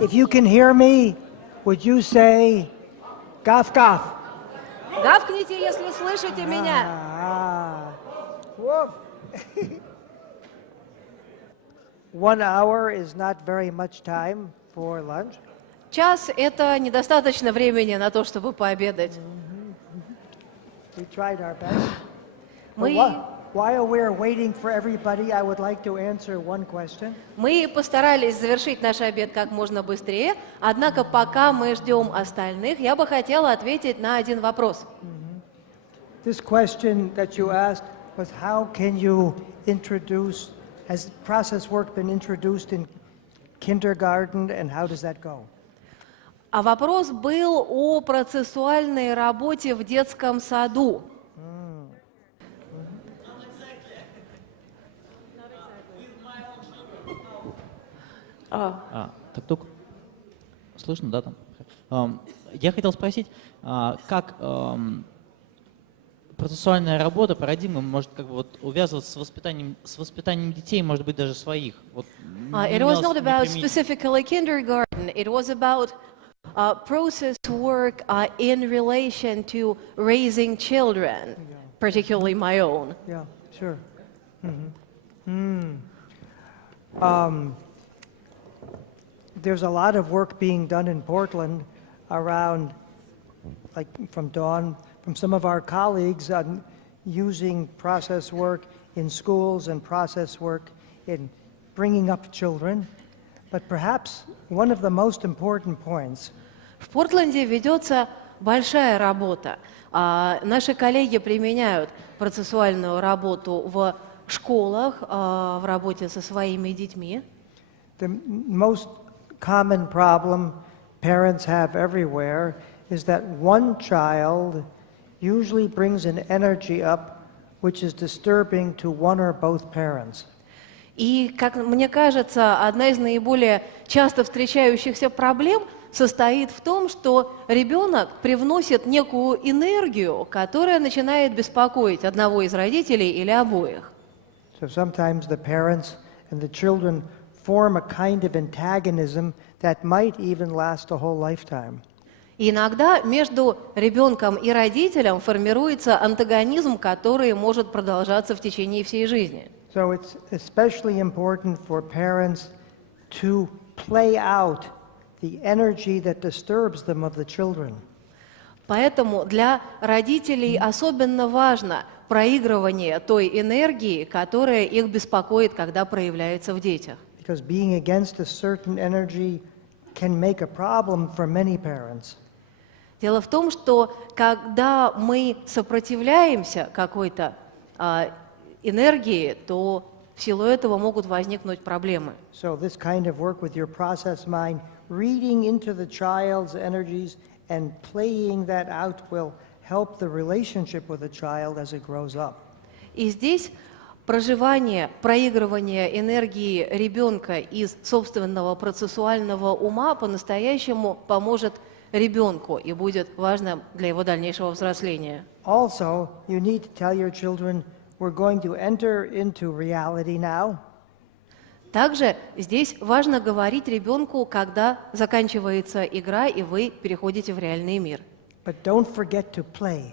If you can hear me, would you say gaf gaf? Гавкните, если слышите меня. Woof. 1 hour is not very much time for lunch. Час – это недостаточно времени на то, чтобы пообедать. We tried our best. Мы, While we're waiting for everybody, I would like to answer one question. мы постарались завершить наш обед как можно быстрее, однако пока мы ждем остальных, я бы хотела ответить на один вопрос. This question that you asked was how can you introduce, has process work been introduced in kindergarten and how does that go? А вопрос был о процессуальной работе в детском саду. Так, слышно, да, там? Я хотел спросить, как процессуальная работа, парадигма может как бы вот увязываться с воспитанием детей, может быть, даже своих. Вот, It was not about specifically kindergarten. It was about process work in relation to raising children, particularly my own. Yeah, sure. There's a lot of work being done in Portland around, like from Dawn, from some of our colleagues on using process work in schools and process work in bringing up children. But perhaps one of the most important points. В Портленде ведется большая работа. Наши коллеги применяют процессуальную работу в школах, в работе со своими детьми. The most common problem parents have everywhere is that one child usually brings an energy up which is disturbing to one or both parents. И, как мне кажется, одна из наиболее часто встречающихся проблем состоит в том, что ребенок привносит некую энергию, которая начинает беспокоить одного из родителей или обоих. So sometimes the parents and the children form a kind of antagonism that might even last a whole lifetime. И иногда между ребенком и родителем формируется антагонизм, который может продолжаться в течение всей жизни. So it's especially important for parents to play out the energy that disturbs them of the children. Поэтому для родителей особенно важно проигрывание той энергии, которая их беспокоит, когда проявляется в детях. Because being against a certain energy can make a problem for many parents. Дело в том, что когда мы сопротивляемся какой-то энергии, то в силу этого могут возникнуть проблемы. So this kind of work with your process mind, reading into the child's energies and playing that out will help the relationship with the child as it grows up. И здесь проигрывание энергии ребенка из собственного процессуального ума по-настоящему поможет ребенку и будет важным для его дальнейшего взросления. Also, you need to tell your children, we're going to enter into reality now. Также здесь важно говорить ребенку, когда заканчивается игра и вы переходите в реальный мир. But don't forget to play.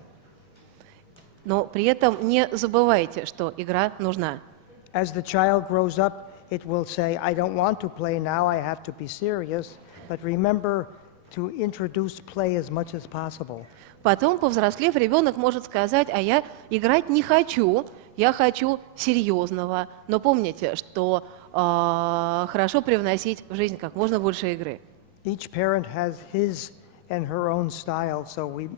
Но при этом не забывайте, что игра нужна. As the child grows up, it will say, I don't want to play now, I have to be serious. But remember to introduce play as much as possible. Потом, повзрослев, ребенок может сказать, а я играть не хочу, я хочу серьезного. Но помните, что хорошо привносить в жизнь как можно больше игры. Each parent has his and her own style, so we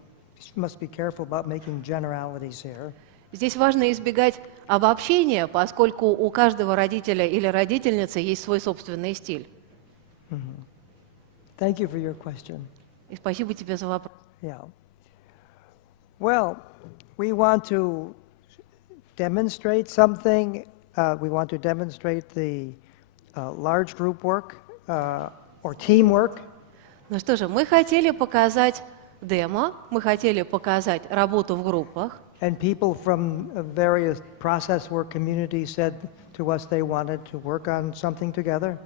must be careful about making generalities here. Здесь важно избегать обобщения, поскольку у каждого родителя или родительницы есть свой собственный стиль. Thank you for your question. И спасибо тебе за вопрос. Yeah. Well, we want to demonstrate something. We want to demonstrate the large group work or teamwork. Ну что же, мы хотели показать демо, мы хотели показать работу в группах. And people from various process work communities said to us they wanted to work on something together.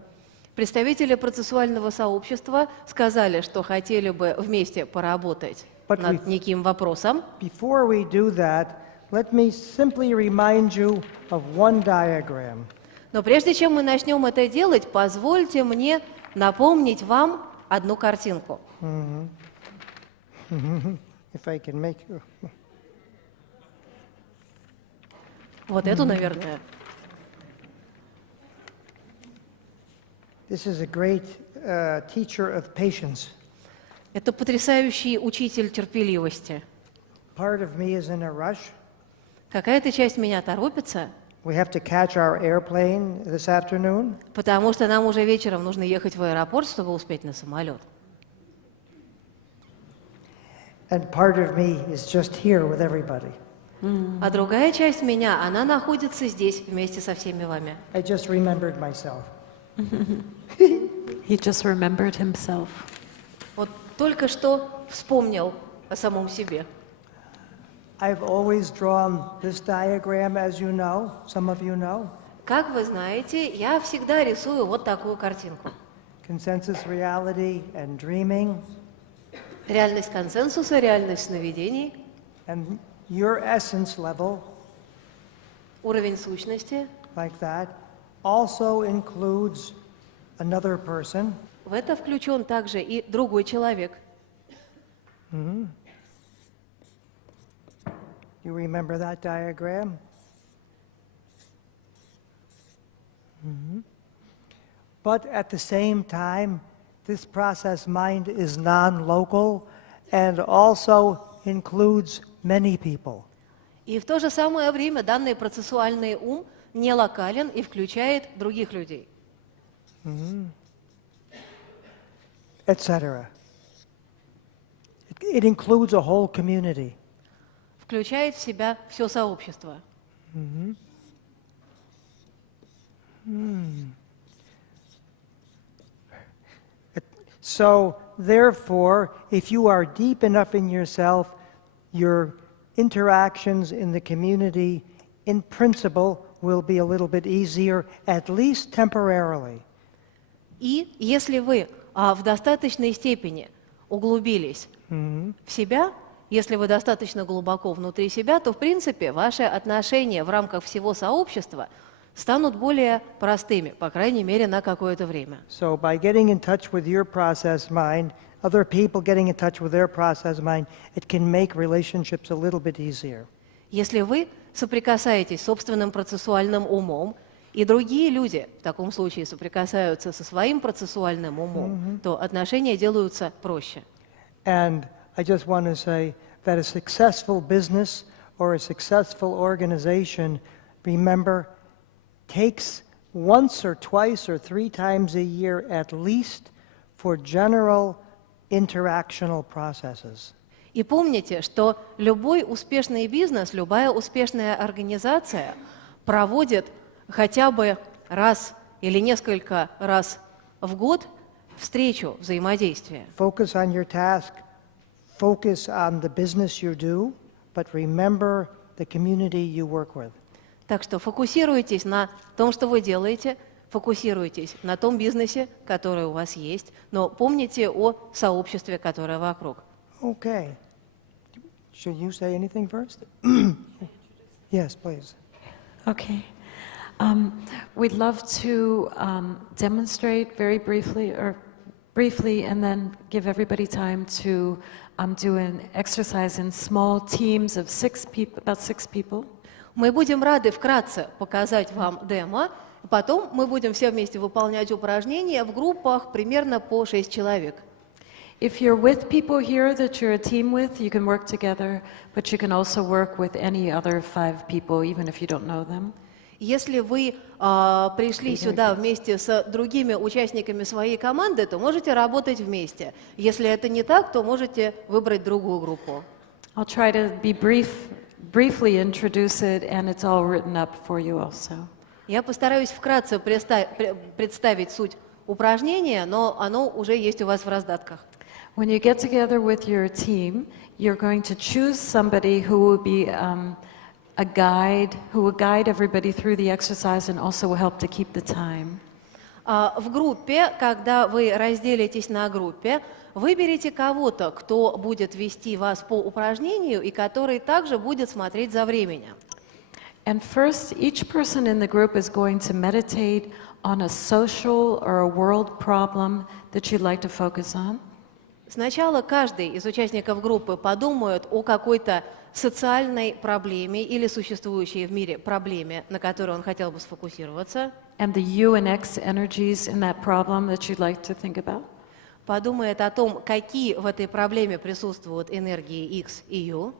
Представители процессуального сообщества сказали, что хотели бы вместе поработать над неким вопросом. Before we do that, let me simply remind you of one diagram. Но прежде чем мы начнем это делать, позвольте мне напомнить вам одну картинку. If I can make... Вот эту, наверное. This is a great teacher of patience. Это потрясающий учитель терпеливости. Part of me is in a rush. Какая-то часть меня торопится, We have to catch our airplane this afternoon. потому что нам уже вечером нужно ехать в аэропорт, чтобы успеть на самолет. And part of me is just here with everybody. А другая часть меня, она находится здесь вместе со всеми вами. I just remembered myself. He just remembered himself. Вот только что вспомнил о самом себе. I've always drawn this diagram, as you know, some of you know. Как вы знаете, я всегда рисую вот такую картинку. Consensus reality and dreaming. Реальность консенсуса, реальность сновидений, And your essence level, уровень сущности. like that, also includes another person. В это включен также и другой человек. You remember that diagram? But at the same time, this process mind is non-local and also includes many people. И в то же самое время данный процессуальный ум не локален и включает других людей. Etc. It includes a whole community. Включает в себя все сообщество. So, therefore, if you are deep enough in yourself, your interactions in the community, in principle, will be a little bit easier, at least temporarily. И если вы в достаточной степени углубились в себя, если вы достаточно глубоко внутри себя, то, в принципе, ваши отношения в рамках всего сообщества станут более простыми, по крайней мере, на какое-то время. So by getting in touch with your process mind, other people getting in touch with their process mind, it can make relationships a little bit easier. Если вы соприкасаетесь с собственным процессуальным умом, и другие люди в таком случае соприкасаются со своим процессуальным умом, то отношения делаются проще. And I just want to say that a successful business or a successful organization, remember, takes once or twice or 3 times a year at least for general interactional processes. И помните, что любой успешный бизнес, любая успешная организация проводит хотя бы раз или несколько раз в год встречу взаимодействия. Focus on your task, focus on the business you do, but remember the community you work with. Так что фокусируйтесь на том, что вы делаете, фокусируйтесь на том бизнесе, который у вас есть, но помните о сообществе, которое вокруг. Okay. Should you say anything first? Yes, please. Okay. We'd love to demonstrate very briefly, and then give everybody time to do an exercise in small teams of 6 people, about 6 people. Мы будем рады вкратце показать вам демо, потом мы будем все вместе выполнять упражнения в группах примерно по 6 человек. If you're with people here that you're a team with, you can work together, but you can also work with any other 5 people, even if you don't know them. Если вы пришли сюда вместе с другими участниками своей команды, то можете работать вместе. Если это не так, то можете выбрать другую группу. I'll try to be briefly introduce it, and it's all written up for you also. Я постараюсь вкратце представить суть упражнения, но оно уже есть у вас в раздатках. When you get together with your team, you're going to choose somebody who will be who will guide everybody through the exercise and also will help to keep the time. В группе, когда вы разделитесь на группе, выберите кого-то, кто будет вести вас по упражнению и который также будет смотреть за временем. And first, each person in the group is going to meditate on a social or a world problem that you'd like to focus on. Сначала каждый из участников группы подумает о какой-то социальной проблеме или существующей в мире проблеме, на которой он хотел бы сфокусироваться. And the U and X energies in that problem that you'd like to think about. Подумает о том, какие в этой проблеме присутствуют энергии X и U.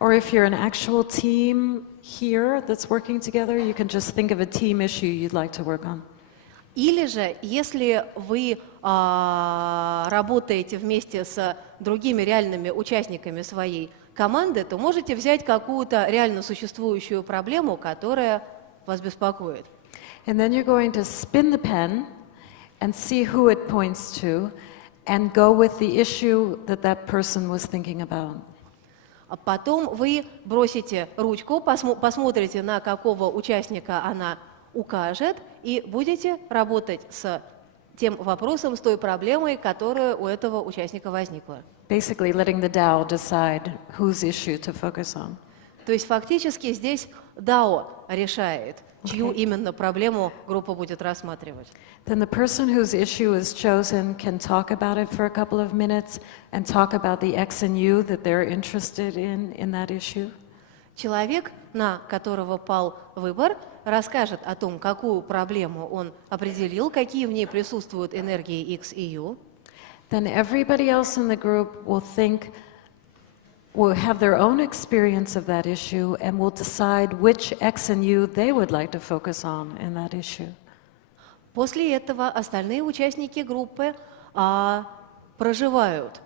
Or if you're an actual team here that's working together, you can just think of a team issue you'd like to work on. Или же, если вы работаете вместе с другими реальными участниками своей команды, то можете взять какую-то реально существующую проблему, которая вас беспокоит. And then you're going to spin the pen and see who it points to and go with the issue that that person was thinking about. А потом вы бросите ручку, посмотрите, на какого участника она укажет, и будете работать с тем вопросом, с той проблемой, которая у этого участника возникла. Basically letting the Tao decide whose issue to focus on. То есть фактически здесь Дао решает, чью именно проблему группа будет рассматривать. Then the person whose issue is chosen can talk about it for a couple of minutes and talk about the X and U that they're interested in that issue. Человек, на которого пал выбор, расскажет о том, какую проблему он определил, какие в ней присутствуют энергии X и U. Then everybody else in the group will have their own experience of that issue and will decide which X and U they would like to focus on in that issue. После этого остальные участники группы проживают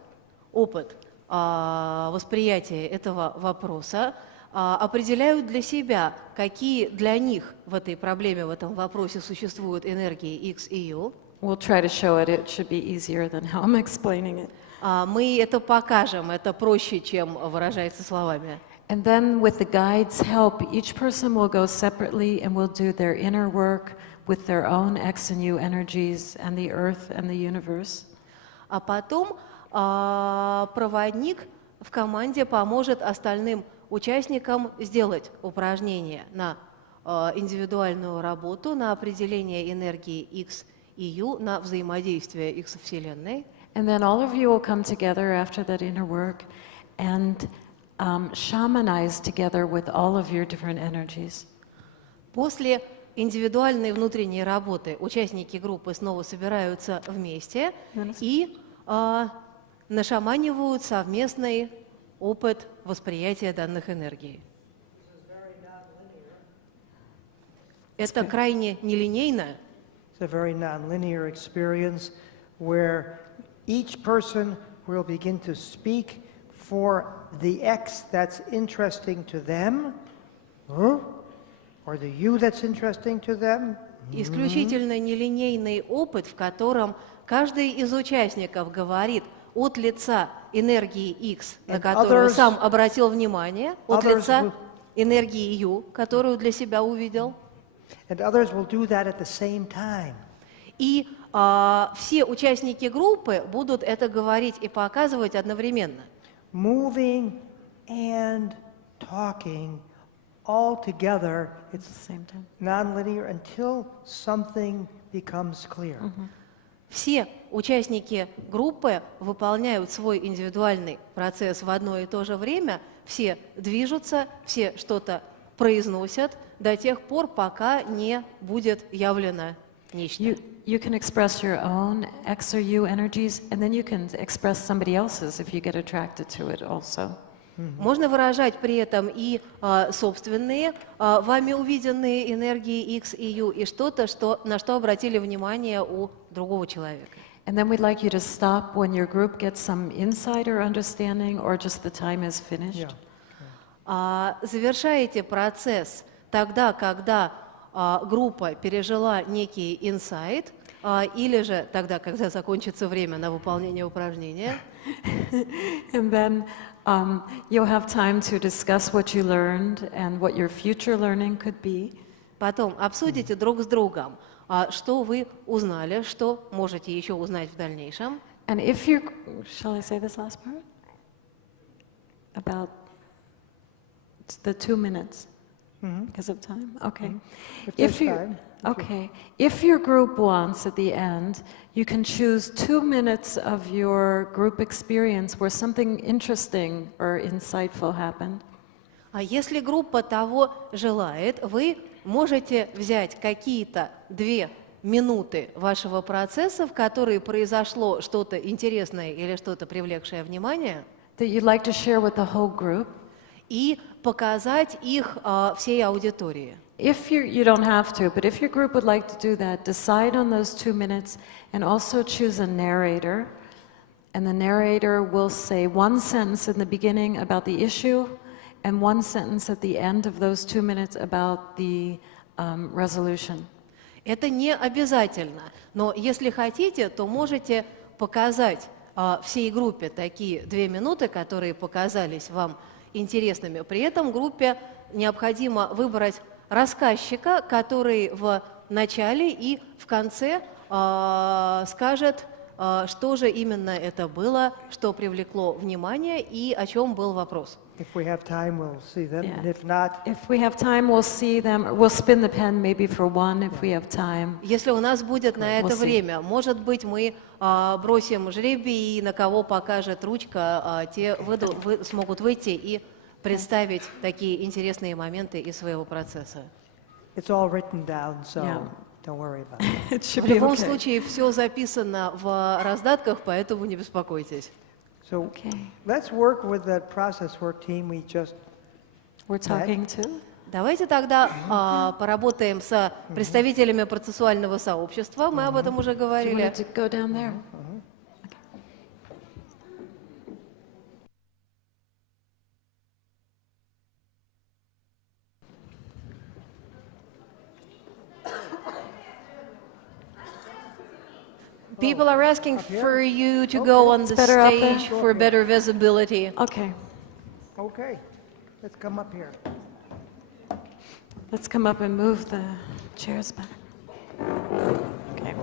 опыт восприятия этого вопроса, определяют для себя, какие для них в этой проблеме, в этом вопросе существуют энергии X и U. We'll try to show it. It should be easier than how I'm explaining it. Мы это покажем, это проще, чем выражается словами. And then with the guide's help, each person will go separately and will do their inner work with their own X and U energies and the earth and the universe. А потом проводник в команде поможет остальным участникам сделать упражнение на индивидуальную работу, на определение энергии X и U, на взаимодействие их со Вселенной. And then all of you will come together after that inner work and shamanize together with all of your different energies. После индивидуальной внутренней работы участники группы снова собираются вместе и нашаманивают совместный опыт восприятия данных энергий. Это крайне нелинейно. It's a very non-linear experience where each person will begin to speak for the X that's interesting to them, or the U that's interesting to them. Исключительно нелинейный опыт, в котором каждый из участников говорит от лица энергии X, на которую сам обратил внимание, от лица энергии U, которую для себя увидел. And others will do that at the same time. И все участники группы будут это говорить и показывать одновременно. Moving and talking all together, it's non-linear until something becomes clear. Все участники группы выполняют свой индивидуальный процесс в одно и то же время, все движутся, все что-то произносят до тех пор, пока не будет явлено нечто. You can express your own X or U energies, and then you can express somebody else's if you get attracted to it also. Можно выражать при этом и собственные, вами увиденные энергии X и U, и что-то, на что обратили внимание у другого человека. And then we'd like you to stop when your group gets some insight or understanding, or just the time is finished. Завершаете процесс тогда, когда группа пережила некий инсайт, или же тогда, когда закончится время на выполнение упражнения. And then you'll have time to discuss what you learned and what your future learning could be. Потом обсудите друг с другом, что вы узнали, что можете еще узнать в дальнейшем. And if you're, shall I say this last part? About the 2 minutes, because of time? Okay. If there's time. Okay. If your group wants, at the end, you can choose 2 minutes of your group experience where something interesting or insightful happened. А если группа того желает, вы можете взять какие-то 2 минуты вашего процесса, в которой произошло что-то интересное или что-то привлекшее внимание, That you'd like to share with the whole group. и показать их всей аудитории. If you don't have to, but if your group would like to do that, decide on those 2 minutes and also choose a narrator. And the narrator will say 1 sentence in the beginning about the issue and 1 sentence at the end of those 2 minutes about the resolution. Это не обязательно, но если хотите, то можете показать всей группе такие 2 минуты, которые показались вам интересными. При этом группе необходимо выбрать рассказчика, который в начале и в конце скажет, что же именно это было, что привлекло внимание и о чем был вопрос. If we have time, we'll see them. Yeah. And if not, If we have time, we'll see them. We'll spin the pen maybe for 1 if we have time. Если у нас будет на это We'll see. время, может быть, мы бросим жребий, и на кого покажет ручка, те смогут выйти и представить такие интересные моменты из своего процесса. it's all written down, so Yeah. don't worry about it. It should В be любом okay. случае, все записано в раздатках, поэтому не беспокойтесь. So Okay. let's work with that process work team we just We're talking to. Давайте тогда поработаем с представителями процессуального сообщества. Мы об этом уже Do you говорили. want to go down there? People are asking for you to go on the It's better up there? stage for better visibility. Okay. Okay, let's come up here. Let's come up and move the chairs back. Okay.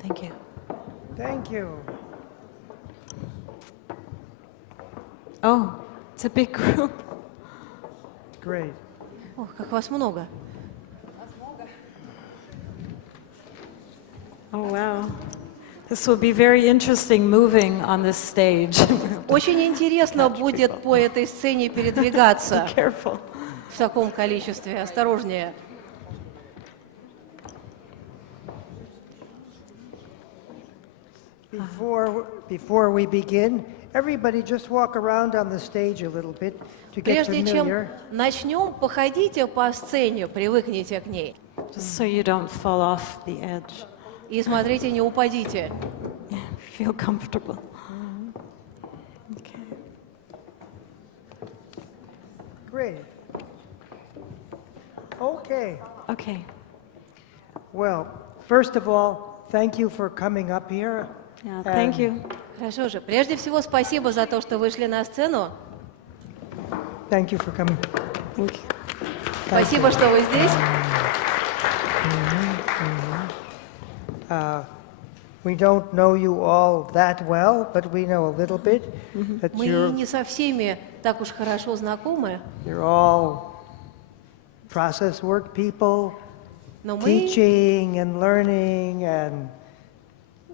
Thank you. Thank you. Oh, it's a big group. Great. Ох, как вас много. Oh, wow. This will be very interesting moving on this stage. Очень интересно будет по этой сцене передвигаться Careful. в таком количестве. Осторожнее. Before we begin, everybody just walk around on the stage a little bit to get Прежде чем familiar. начнем, походите по сцене, привыкните к ней. Just so you don't fall off the edge. И смотрите, не упадите. Yeah, feel comfortable. Okay. Great. Okay. Okay. Well, first of all, thank you for coming up here. Yeah, thank you. Хорошо же. Прежде всего, спасибо за то, что вышли на сцену. Thank you for coming. Thank you. Спасибо, что вы здесь. We don't know you all that well, but we know a little bit. That Мы не со всеми так уж хорошо знакомы, you're all process work people, но мы teaching and learning and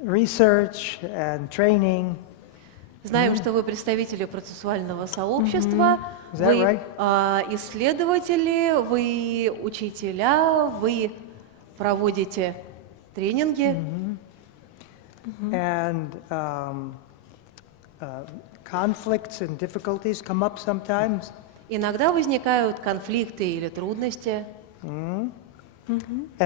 research and training. знаем, что вы представители процессуального сообщества, Is that вы right? исследователи, вы учителя, вы проводите тренинги. And conflicts and difficulties come up sometimes. Иногда возникают конфликты или трудности. And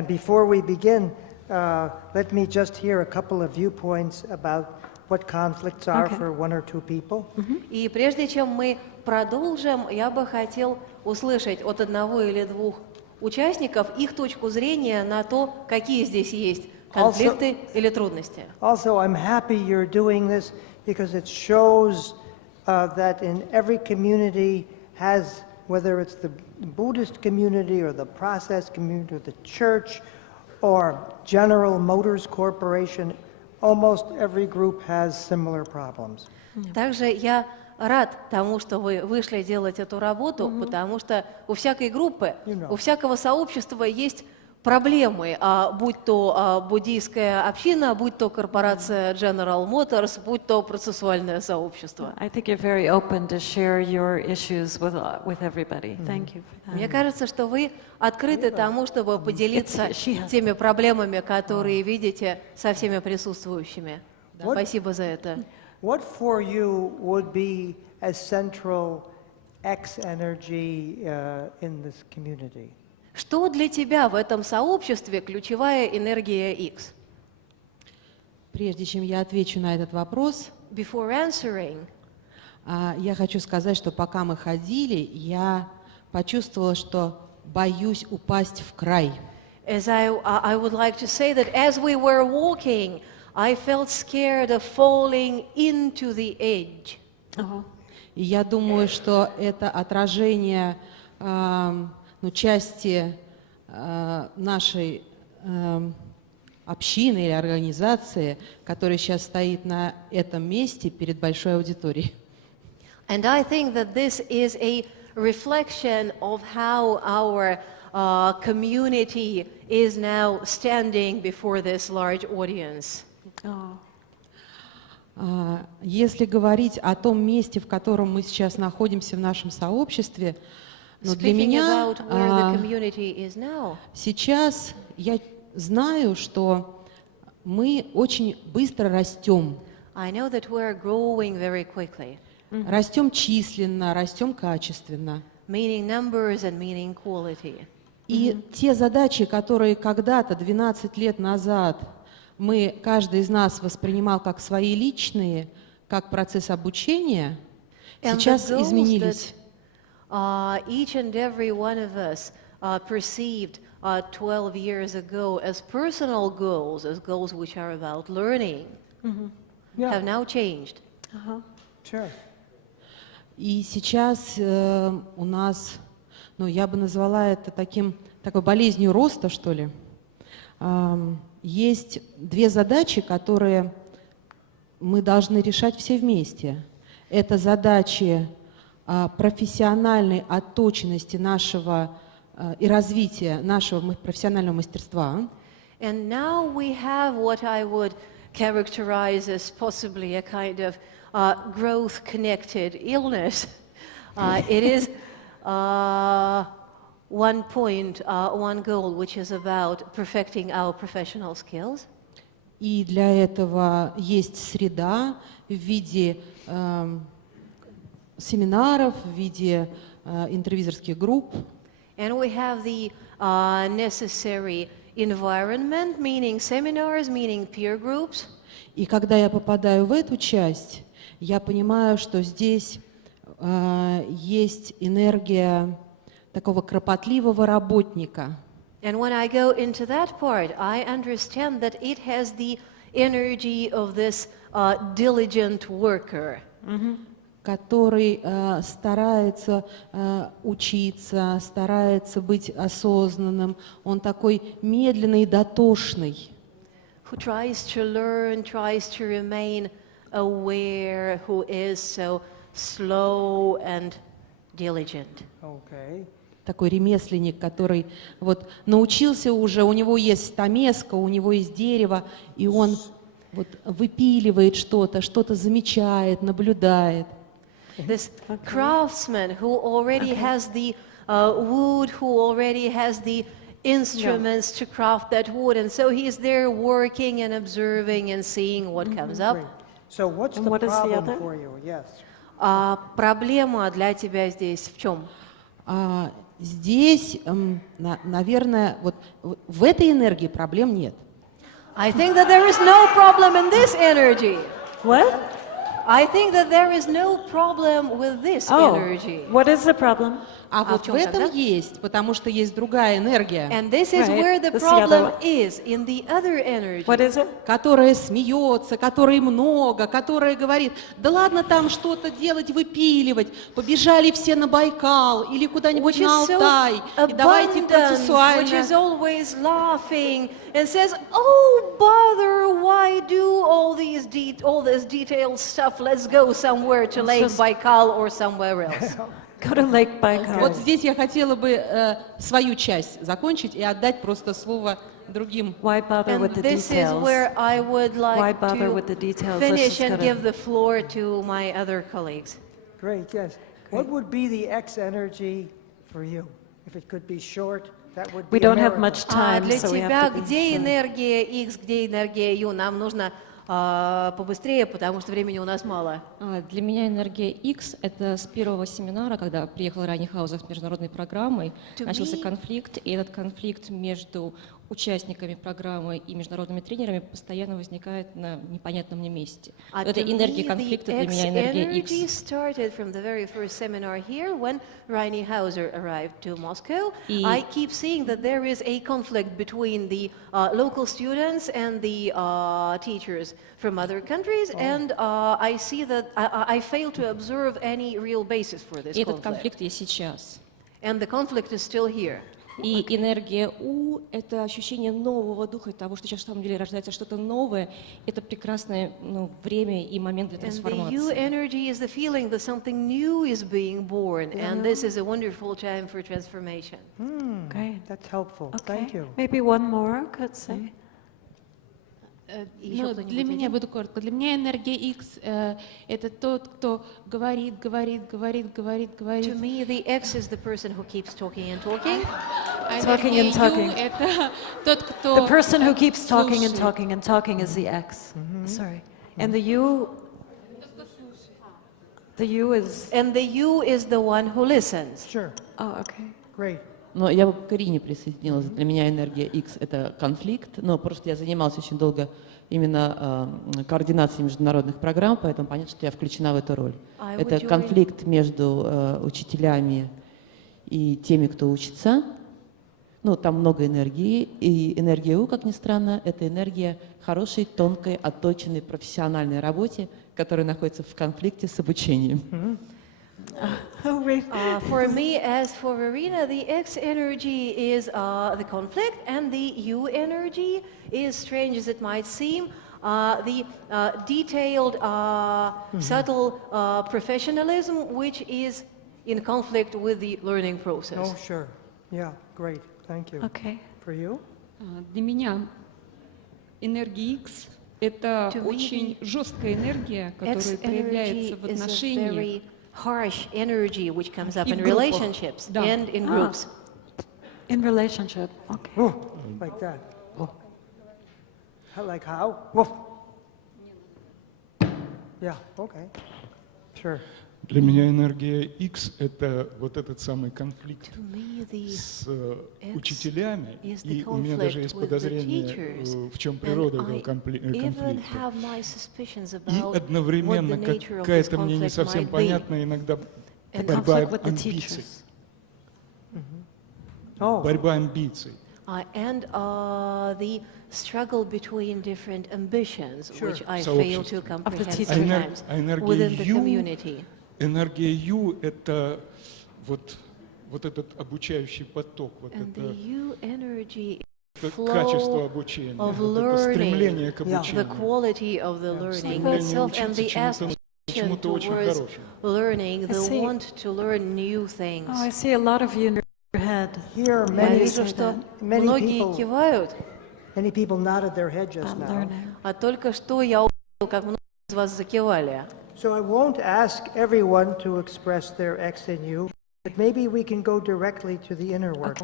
before we begin, let me just hear a couple of viewpoints about what conflicts are Okay. for 1 or 2 people. И прежде чем мы продолжим, я бы хотел услышать от одного или двух участников их точку зрения на то, какие здесь есть конфликты или трудности. Also, I'm happy you're doing this because it shows that in every community has, whether it's the Buddhist community or the process community or the church or General Motors Corporation, almost every group has similar problems. Также я рад тому, что вы вышли делать эту работу, потому что у всякой группы, у всякого сообщества есть проблемы, будь то буддийская община, будь то корпорация General Motors, будь то процессуальное сообщество. I think you're very open to share your issues with everybody. Thank you for that. Мне кажется, что вы открыты тому, чтобы поделиться теми проблемами, которые видите со всеми присутствующими. Спасибо за это. What for you would be a central X energy in this community? Что для тебя в этом сообществе ключевая энергия X? Прежде чем я отвечу на этот вопрос, Before answering, я хочу сказать, что пока мы ходили, я почувствовала, что боюсь упасть в край. I would like to say that as we were walking, I felt scared of falling into the edge. И я думаю, что это отражение части нашей общины или организации, которая сейчас стоит на этом месте перед большой аудиторией. And I think that this is a reflection of how our community is now standing before this large audience. Если говорить о том месте, в котором мы сейчас находимся в нашем сообществе, но для меня сейчас я знаю, что мы очень быстро растем. I know that we're growing very quickly. Растем численно, растем качественно. Meaning numbers and meaning quality. И те задачи, которые когда-то, 12 лет назад, каждый из нас воспринимал как свои личные, как процесс обучения, сейчас изменились. Each and every one of us perceived 12 years ago as personal goals, as goals which are about learning, have now changed. Sure. И сейчас у нас, я бы назвала это такой болезнью роста, что ли. Есть две задачи, которые мы должны решать все вместе. Это задачи профессиональной отточенности нашего и развития нашего профессионального мастерства. And now we have what I would characterize as possibly a kind of growth-connected illness. It is one point, one goal, which is about perfecting our professional skills. И для этого есть среда в виде семинаров, в виде интервизорских групп. And we have the necessary environment, meaning seminars, meaning peer groups. И когда я попадаю в эту часть, я понимаю, что здесь есть энергия такого кропотливого работника. And when I go into that part, I understand that it has the energy of this diligent worker. Который старается учиться, старается быть осознанным. Он такой медленный и дотошный. Who tries to learn, tries to remain aware, who is so slow and diligent. Okay. Такой ремесленник, который научился уже, у него есть стамеска, у него есть дерево, и он выпиливает что-то замечает, наблюдает. This craftsman who already has the wood, who already has the instruments to craft that wood, and so he is there working and observing and seeing what comes up. Great. So what's the problem for you? Yes. Проблема для тебя здесь в чем? Здесь, наверное, в этой энергии проблем нет. I think that there is no problem in this energy. What? I think that there is no problem with this energy. What is the problem? А вот в чём в этом тогда? есть, потому что есть другая энергия, And this is Right, where the this is the other problem is, in the other energy. What is it? которая смеется, которой много, которая говорит, да ладно там что-то делать, выпиливать, побежали все на Байкал или куда-нибудь Which на is so Алтай, и давайте abundant, which is процессуально. always laughing and says, "Oh, bother! Why do all this detailed stuff? Let's go somewhere to Lake Just- Baikal or somewhere else." Go to Lake Baikal. Вот здесь я хотела бы свою часть закончить и отдать просто слово другим. Why bother And with the this is details? where I would Why like bother with the to details? Let's finish just and go to- give the floor to my other colleagues. Great, yes. What would be the X energy for you? If it could be short, that would be We don't a have miracle. much time, Для so we тебя have to be где short. энергия X, где энергия U? Нам нужно побыстрее, потому что времени у нас мало. Для меня энергия X — это с первого семинара, когда приехал Арни с международной программой, To начался me- конфликт, и этот конфликт между участниками программы и международными тренерами постоянно возникает на непонятном мне месте. Вот эта To энергия me, конфликта the для меня энергия energy X. started from the very first seminar here when Raini Hauser arrived to Moscow. И- I keep seeing that there is a conflict between the local students and the teachers from other countries, and I see that I fail to observe any real basis for this И этот conflict. конфликт есть сейчас. And the conflict is still here. И энергия У — это ощущение нового духа, того, что сейчас на самом деле рождается что-то новое. Это прекрасное время и момент для And the U трансформации. energy is the feeling that something new is being born, and this is a wonderful time for transformation. Okay. That's helpful. Okay. Thank you. Maybe one more could say. Еще Ну, кто-нибудь для меня, один? буду коротко, для меня энергия X это тот, кто говорит. To me, the X is the person who keeps talking and talking. А Talking энергия and talking. U это тот, кто The person who keeps talking and слушает. talking and talking is the X. Sorry. And the U is... And the U is the one who listens. Sure. Oh, okay. Great. Но я бы к Ирине присоединилась. Для меня энергия X — это конфликт, но просто я занималась очень долго именно координацией международных программ, поэтому понятно, что я включена в эту роль. I Это would конфликт между учителями и теми, кто учится. Ну, там много энергии, и энергия У, как ни странно, это энергия хорошей, тонкой, отточенной профессиональной работе, которая находится в конфликте с обучением. Oh, wait. For me, as for Verena, the X energy is the conflict, and the U energy is, strange as it might seem, the detailed, subtle professionalism, which is in conflict with the learning process. Oh, sure. Yeah, great. Thank you. Okay. For you? Для меня энергия X — это To me, очень жесткая энергия, X которая проявляется energy в is a отношениях. very harsh energy which comes up И in в группах. relationships Да. and in groups. In relationship. Okay. Oh, like that. Oh. Like how? Woof. Yeah, okay. Sure. Для меня энергия X — это вот этот самый конфликт To me, the с X учителями, is the и у меня даже conflict есть with the подозрение, teachers, в чем and природа I этого even конфликта. have my suspicions И about what одновременно the nature of this какая-то мне не conflict совсем might be. понятна иногда And борьба conflict with the амбиций. teachers. Oh, Борьба амбиций. And the struggle between different ambitions, Sure. which I fail to Сообщество. comprehend teachers. sometimes А энергия within the U, community. энергия U — это вот этот обучающий поток, вот And the это U energy качество flow обучения, of вот это learning, стремление к Yeah. the обучению. quality of the learning Стремление itself, and учиться the aspiration чему-то очень towards хорошему. learning, I the see. want to learn new things. Oh, I see a lot of you in your head. here Я many, вижу, что many многие people, кивают, many people nodded their head just I'm now. learning. а только что я увидел, как многие из вас закивали. So I won't ask everyone to express their X and U, but maybe we can go directly to the inner work.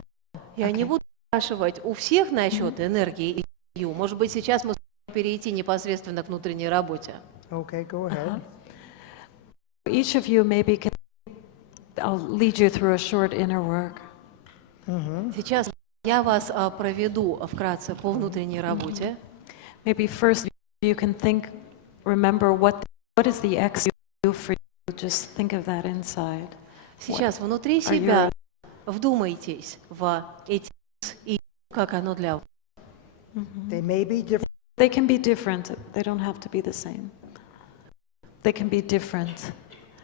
Я не буду спрашивать у всех насчет энергии и Ю. Может быть, сейчас мы сможем перейти непосредственно к внутренней работе. Okay, go ahead. Each of you maybe can, I'll lead you through a short inner work. Сейчас я вас проведу вкратце по внутренней работе. Maybe first you can think, remember what what does the X do for you? Just think of that inside. Сейчас внутри себя вдумайтесь в эти и как оно для вас. They may be different. They can be different. They don't have to be the same. They can be different.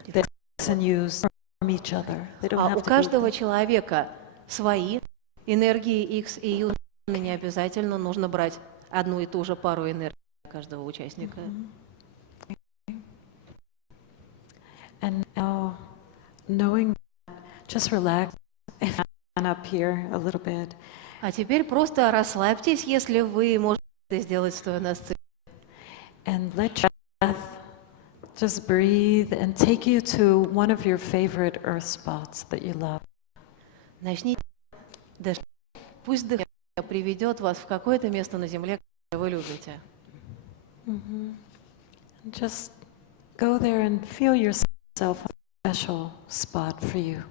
The X and U's from each other. They don't А have у to be. каждого человека свои энергии X и Y. Не обязательно нужно брать одну и ту же пару энергии каждого участника. And now, knowing that, just relax and up here a little bit. А теперь просто расслабьтесь, если вы можете это сделать, стоя на сцене. And let your breath just breathe and take you to one of your favorite earth spots that you love. Начните дышать. Пусть дыхание приведет вас в какое-то место на земле, которое вы любите. Just go there and feel yourself a special spot for you.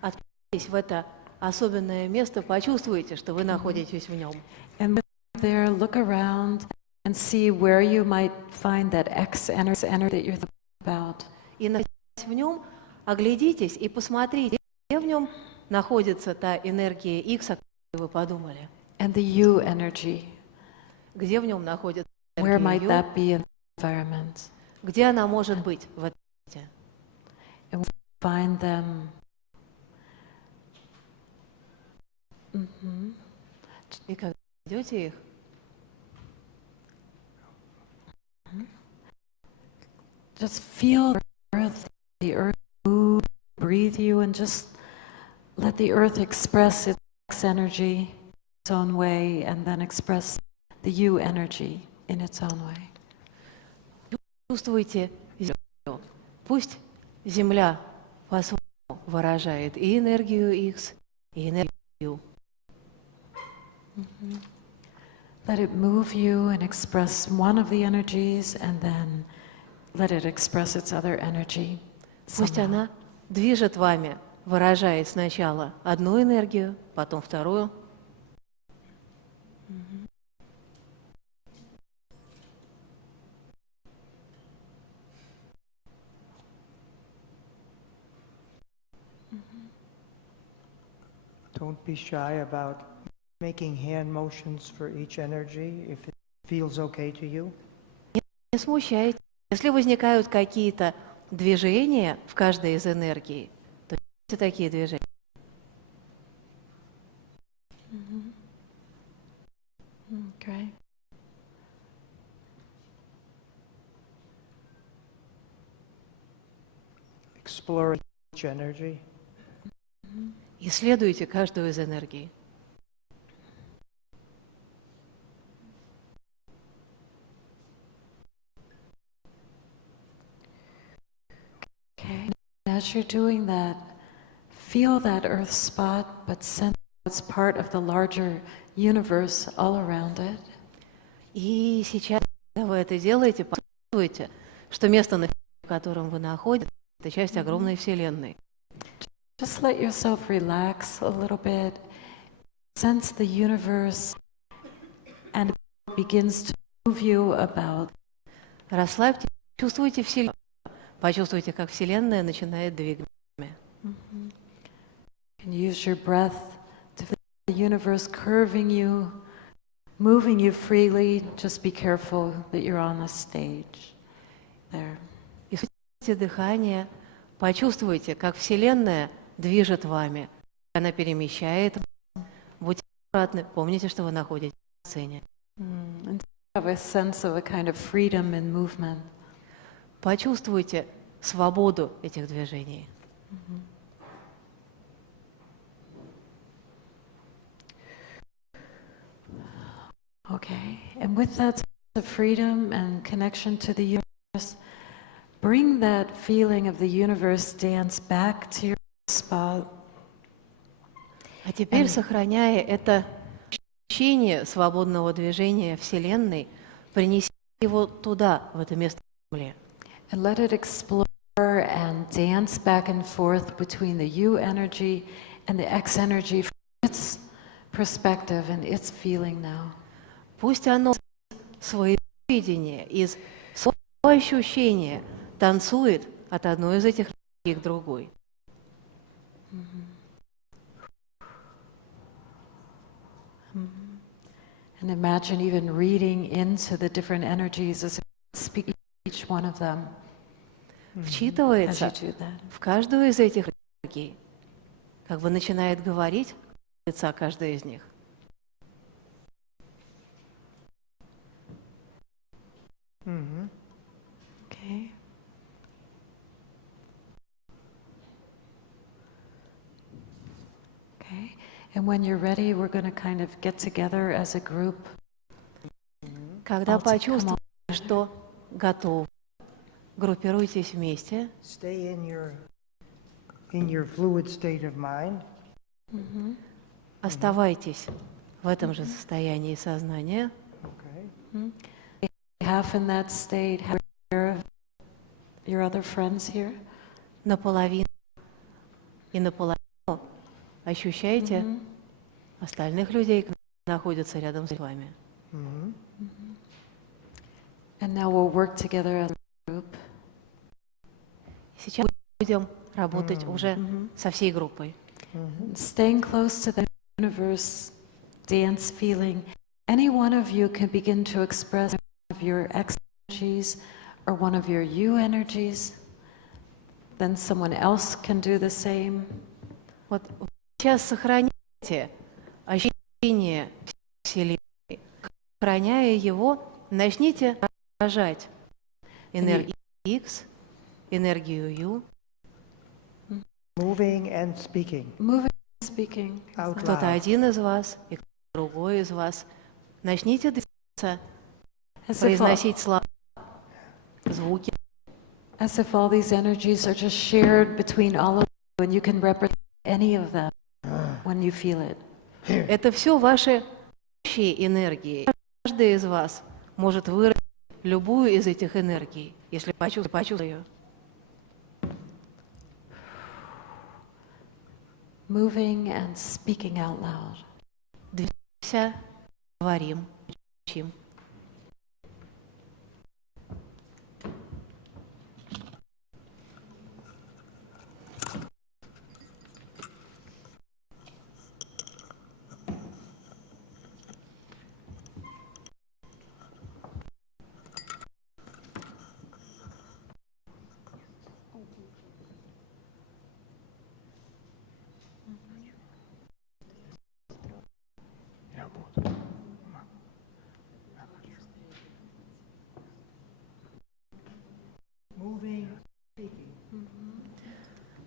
Отправьтесь в это особенное место, почувствуйте, что вы находитесь в нем. And there, look around and see where you might find that X energy that you're thinking about. И находясь в нем, оглядитесь и посмотрите, где в нем находится та энергия X, о которой вы подумали. And the U energy. Где в нем находится Where might энергия that be in the environment? Где она может быть в этом месте? And find them. И когда найдете их, Just feel the earth move, breathe you, and just let the earth express its energy its own way, and then express the U energy in its own way. чувствуйте землю. Пусть земля по-своему выражает и энергию X, и энергию U. Let it move you and express one of the energies, and then let it express its other energy. Пусть она движет вами, выражает сначала одну энергию, потом вторую. Don't be shy about making hand motions for each energy if it feels okay to you. Не смущайтесь. Если возникают какие-то движения в каждой из энергий, то делайте такие движения. Okay. Explore each energy. Исследуйте каждую из энергий. Okay. As you're doing that, feel that earth spot, but sense it's part of the larger universe all around it. И сейчас, когда вы это делаете, почувствуйте, что место, в котором вы находитесь, это часть огромной Вселенной. Just let yourself relax a little bit, sense the universe, and it begins to move you about. Расслабьтесь, чувствуйте Вселенную, почувствуйте, как Вселенная начинает двигаться. And use your breath to feel the universe curving you, moving you freely. Just be careful that you're on a stage. There. Исследуйте дыхание, почувствуйте, как Вселенная движет вами. Она перемещает вас. Будьте аккуратны, помните, что вы находитесь на сцене. And have a sense of a kind of freedom in movement. Почувствуйте свободу этих движений. Okay, and with that sense of freedom and connection to the universe, bring that feeling of the universe dance back to your spot. А теперь, сохраняя это ощущение свободного движения Вселенной, принесите его туда, в это место Земли. And let it explore and dance back and forth between the U energy and the X energy from its perspective and its feeling now. Пусть оно своего видения, из своего ощущения танцует от одной из этих энергий к другой. And imagine even reading into the different energies as speak each one of them. Вчитывается As you do that. в каждую из этих энергий, как бы начинает говорить лица каждая из них. Okay. Okay. And when you're ready, we're going to kind of get together as a group. Когда почувствуете, что готовы, группируйтесь вместе. Stay in your fluid state of mind. Оставайтесь в этом же состоянии сознания. Okay. Half in that state, have aware of your other friends here. Наполовину и наполовину ощущаете остальных людей, которые находятся рядом с вами. And now we'll work together as a group. Сейчас будем работать уже со всей группой. Staying close to the universe, dance feeling. Any one of you can begin to express one of your X energies or one of your U energies. Then someone else can do the same. Вот сейчас сохраняйте ощущение Вселенной. Сохраняя его, начните выражать энергию X, энергию U. Moving and speaking. Moving and speaking. Out Кто-то loud. один из вас и кто-то другой из вас. Начните двигаться, As произносить слова, звуки. if all these energies are just shared between all of you and you can represent any of them when you feel it. Это все ваши общие энергии. Каждый из вас может выразить любую из этих энергий, если почувствует ее. Moving and speaking out loud. Двигаемся, говорим, учим.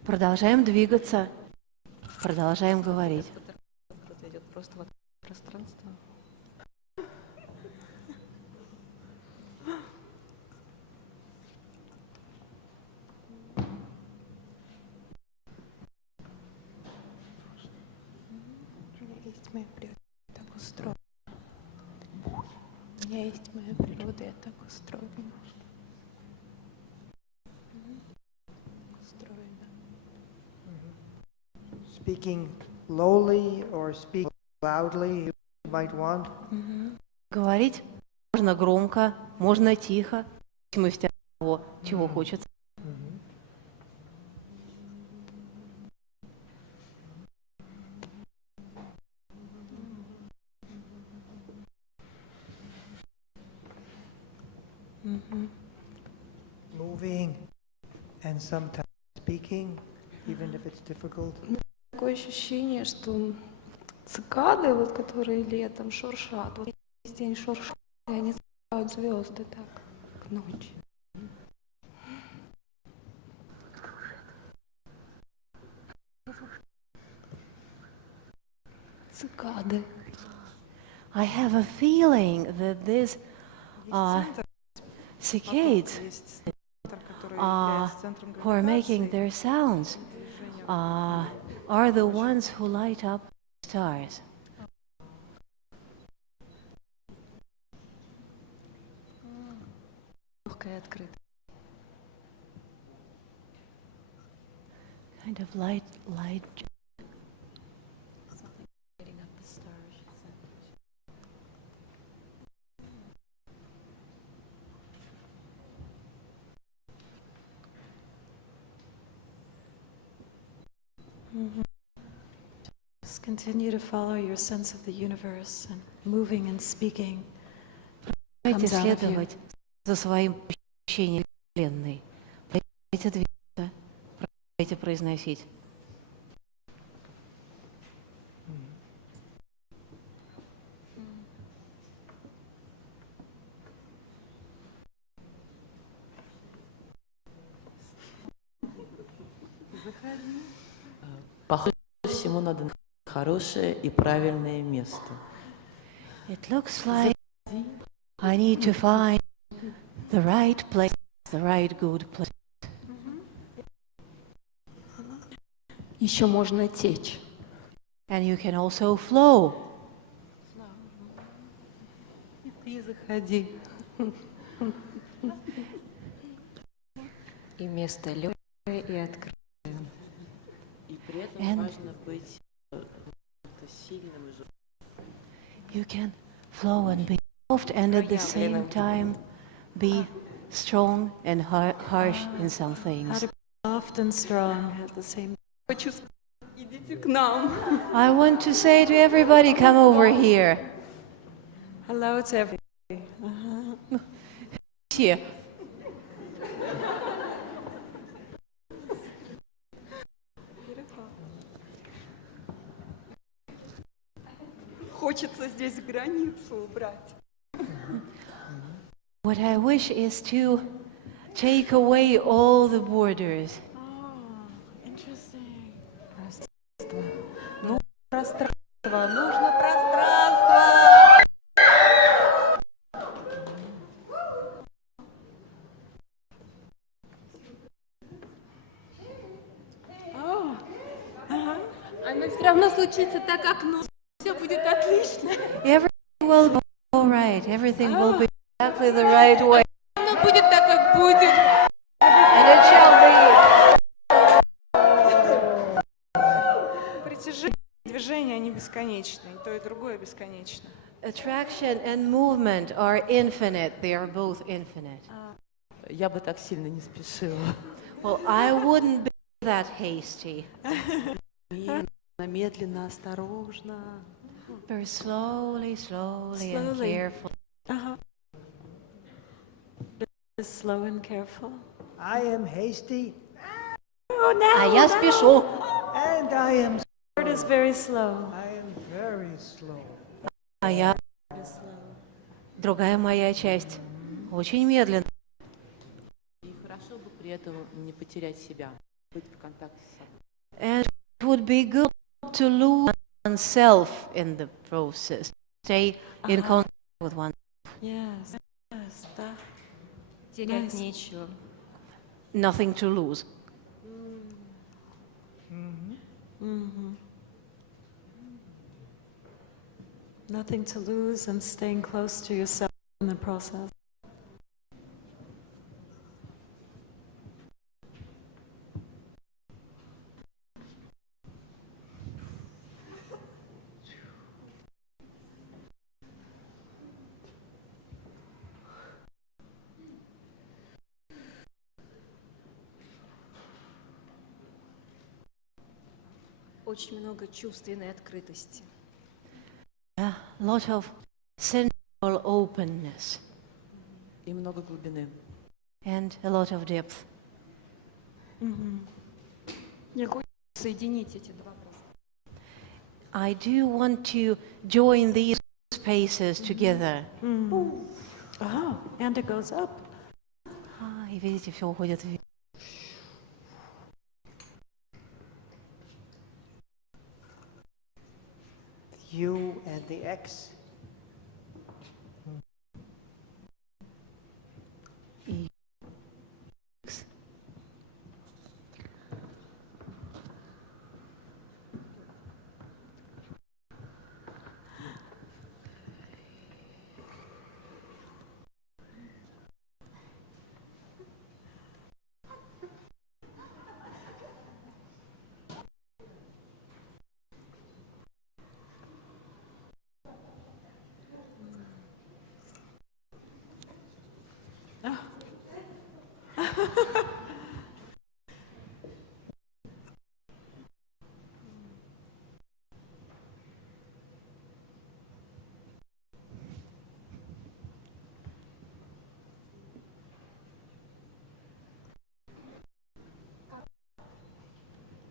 Продолжаем двигаться, продолжаем говорить. Кто-то идет просто в пространство. Есть моя природа, я так устроена. У меня есть моя природа, я так устроена. Speaking lowly or speaking loudly, you might want. Говорить можно громко, можно тихо, в зависимости от того, чего хочется. Moving and sometimes speaking, even if it's difficult. Такое ощущение, что цикады, вот, которые летом шуршат, вот весь день шуршат, и они собирают звезды так, к ночи. Цикады. I have a feeling that these cicadas who are making their sounds are the ones who light up stars. Легкое открыто. Kind of light. Just continue to follow your sense of the universe and moving and speaking. Давайте Comes out of you. следовать за своим ощущением Вселенной. Продолжайте двигаться, продолжайте произносить. Похоже, всему надо найти хорошее и правильное место. It looks like I need to find the right place, the right good place. Еще можно течь. And you can also flow. И ты заходи. И место легкое и открытое. И при этом And важно быть сильным и жестким. you can flow and be soft and at the same time be strong and harsh in some things. Soft and strong at the same time. Хочу сказать, идите к нам. I want to say to everybody, come over here. Hello to everybody. Все. Хочется здесь границу убрать. What I wish is to take away all the borders. Interesting. Ну, пространство, нужно пространство. Оно все равно случится так, как нужно. Все будет отлично. Everything will be all right. Everything will be exactly the right way. Оно будет так, как будет. And it shall be. Притяжение и движение, они бесконечны. И то, и другое бесконечно. Attraction and movement are infinite. They are both infinite. Я бы так сильно не спешила. Well, I wouldn't be that hasty. Медленно, осторожно. Very slowly, slowly, and Slowly. careful. Just slow and careful. I am hasty А я спешу. and I am It is very slow. very slow. А я другая моя часть. Очень медленно. И хорошо бы при этом не потерять себя, быть в контакте с собой. And it would be good to lose oneself in the process. Stay in contact with one. Yes. Yes. That. Терять Nice. нечего. Nothing to lose. Nothing to lose and staying close to yourself in the process. Очень много чувственной открытости. A lot of sensual openness И много глубины. and a lot of depth. Мне хочется соединить эти два пространства. I do want to join these spaces together. Oh, and it goes up. И видите, все уходит вверх. You and the X.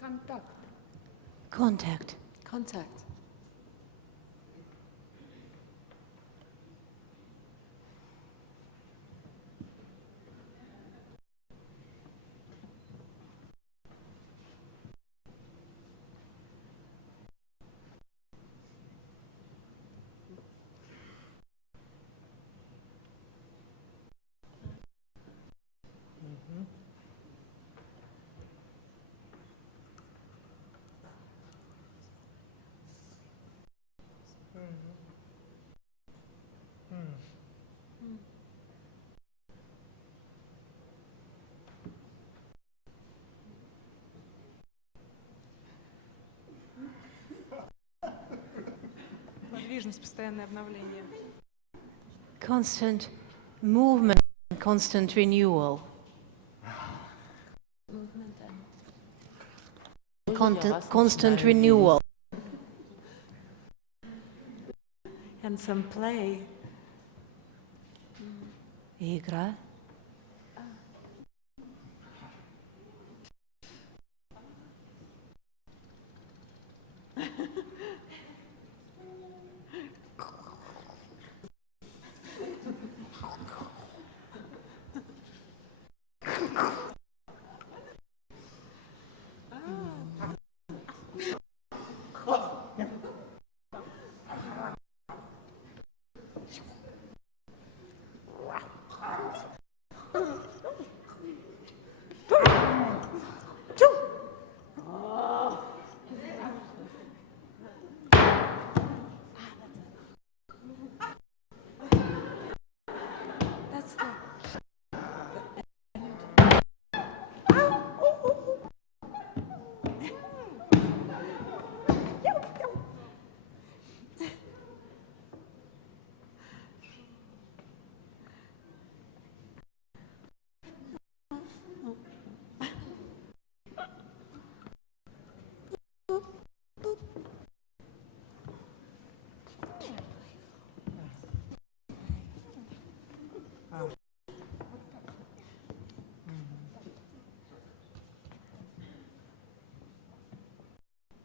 Контакт. Contact. Contact. Подвижность, постоянное обновление. Constant movement, constant renewal. Constant renewal. And some play. Игра.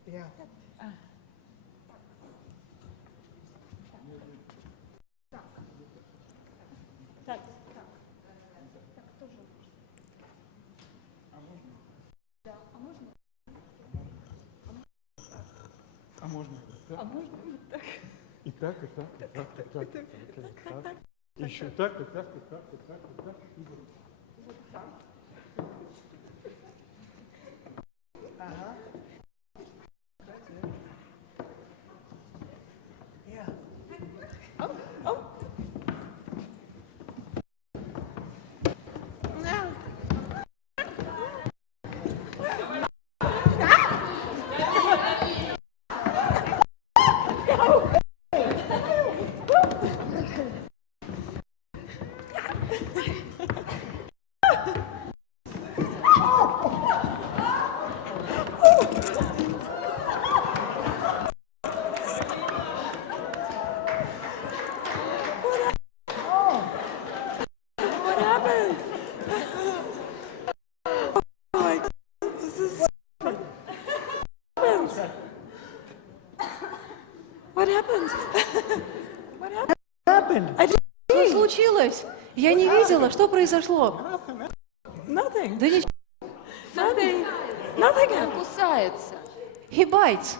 Yeah. А можно? Да? А можно так? И так, и так, и так, и так, и так, и так. Еще так, и так, и так, и так, и так. И вот так. Ага. Yeah. What happened? Happened. Что случилось? Я не видела, что произошло. Nothing. Да ничего. Nothing. Nothing. Он кусается. He bites.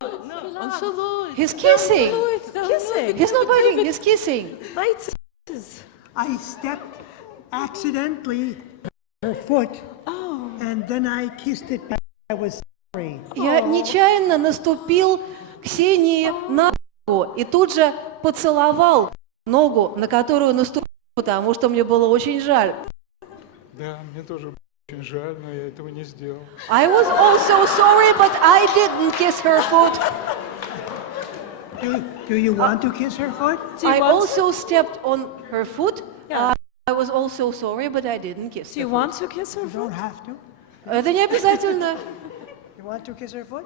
Он целует. He's kissing. Kissing. He's not biting, he's kissing. Bites. I stepped accidentally her foot, and then I kissed it back. I was sorry. Я нечаянно наступил Ксении на ногу и тут же поцеловал ногу, на которую наступил, потому что мне было очень жаль. Да, мне тоже очень жаль, но я этого не сделал. I was also sorry, but I didn't kiss her foot. Do you want to kiss her foot? I also stepped on her foot. I was also sorry, but I didn't kiss Do her you foot. want to kiss her You don't foot? have to. Это не обязательно. You want to kiss her foot?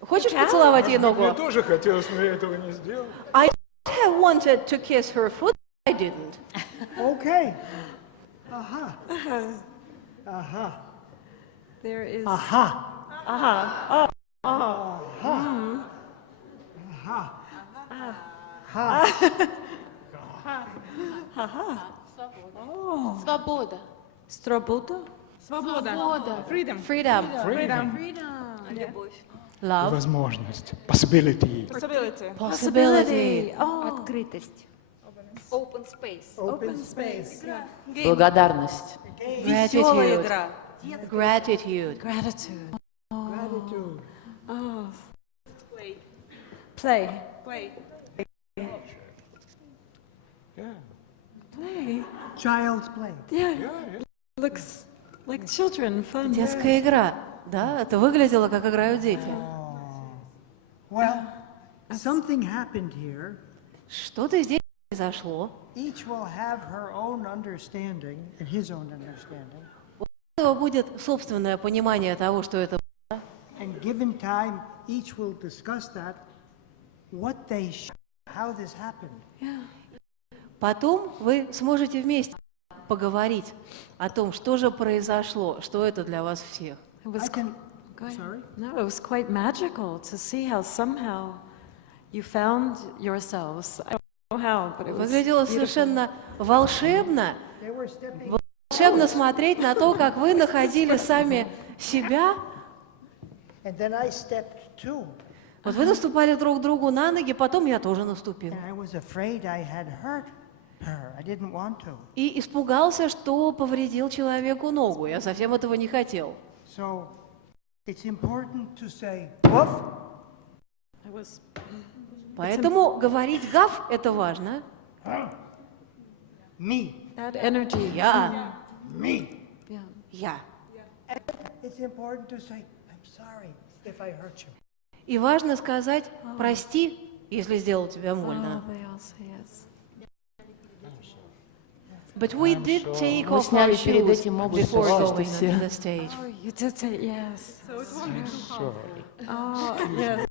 Хочешь поцеловать ей Мне ногу? тоже хотелось, но я этого не сделал. I have wanted to kiss her foot, I didn't. Okay. Aha. Aha. There is. Aha. Aha. Oh. Oh. Aha. Aha. Ha. Свобода. Свобода. Свобода. Freedom. Freedom. Любовь. Love. Возможность. Possibility. Possibility. Possibility. Открытость. Open space. Open space. Благодарность. Gratitude. Gratitude. Gratitude. Gratitude. Oh. Play. Play. Yeah. Play. Child's play. Yeah. Looks like children. Fun. Детская игра. Да, это выглядело, как играют дети. Well, something happened here. Что-то здесь произошло. Each will have her own understanding and his own understanding. У этого будет собственное понимание того, что это. And given time, each will discuss that, what they, how this happened. Потом вы сможете вместе поговорить о том, что же произошло, что это для вас всех. It was I can, Go ahead. sorry? No, it was quite magical to see how somehow you found yourselves. I don't know how, but it was Выглядело beautiful. совершенно волшебно. They were stepping. Волшебно смотреть на то, как вы находили сами себя. And then I stepped too. Вот вы наступали друг другу на ноги, потом я тоже наступил. And I was afraid I had hurt her. I didn't want to. И испугался, что повредил человеку ногу. Я совсем этого не хотел. So it's important to say, woof. It was Поэтому говорить «гав» — это важно. Me. that energy. Я. Me. Yeah. Я. It's important to say, I'm sorry if I hurt you. И важно сказать «прости», если сделал тебе больно. Oh, they all say yes. But we did take Мы off our сняли перед shoes этим обувь, before пожалуйста, going все. onto the stage. Oh, you did say yes. Sorry. Oh, yeah.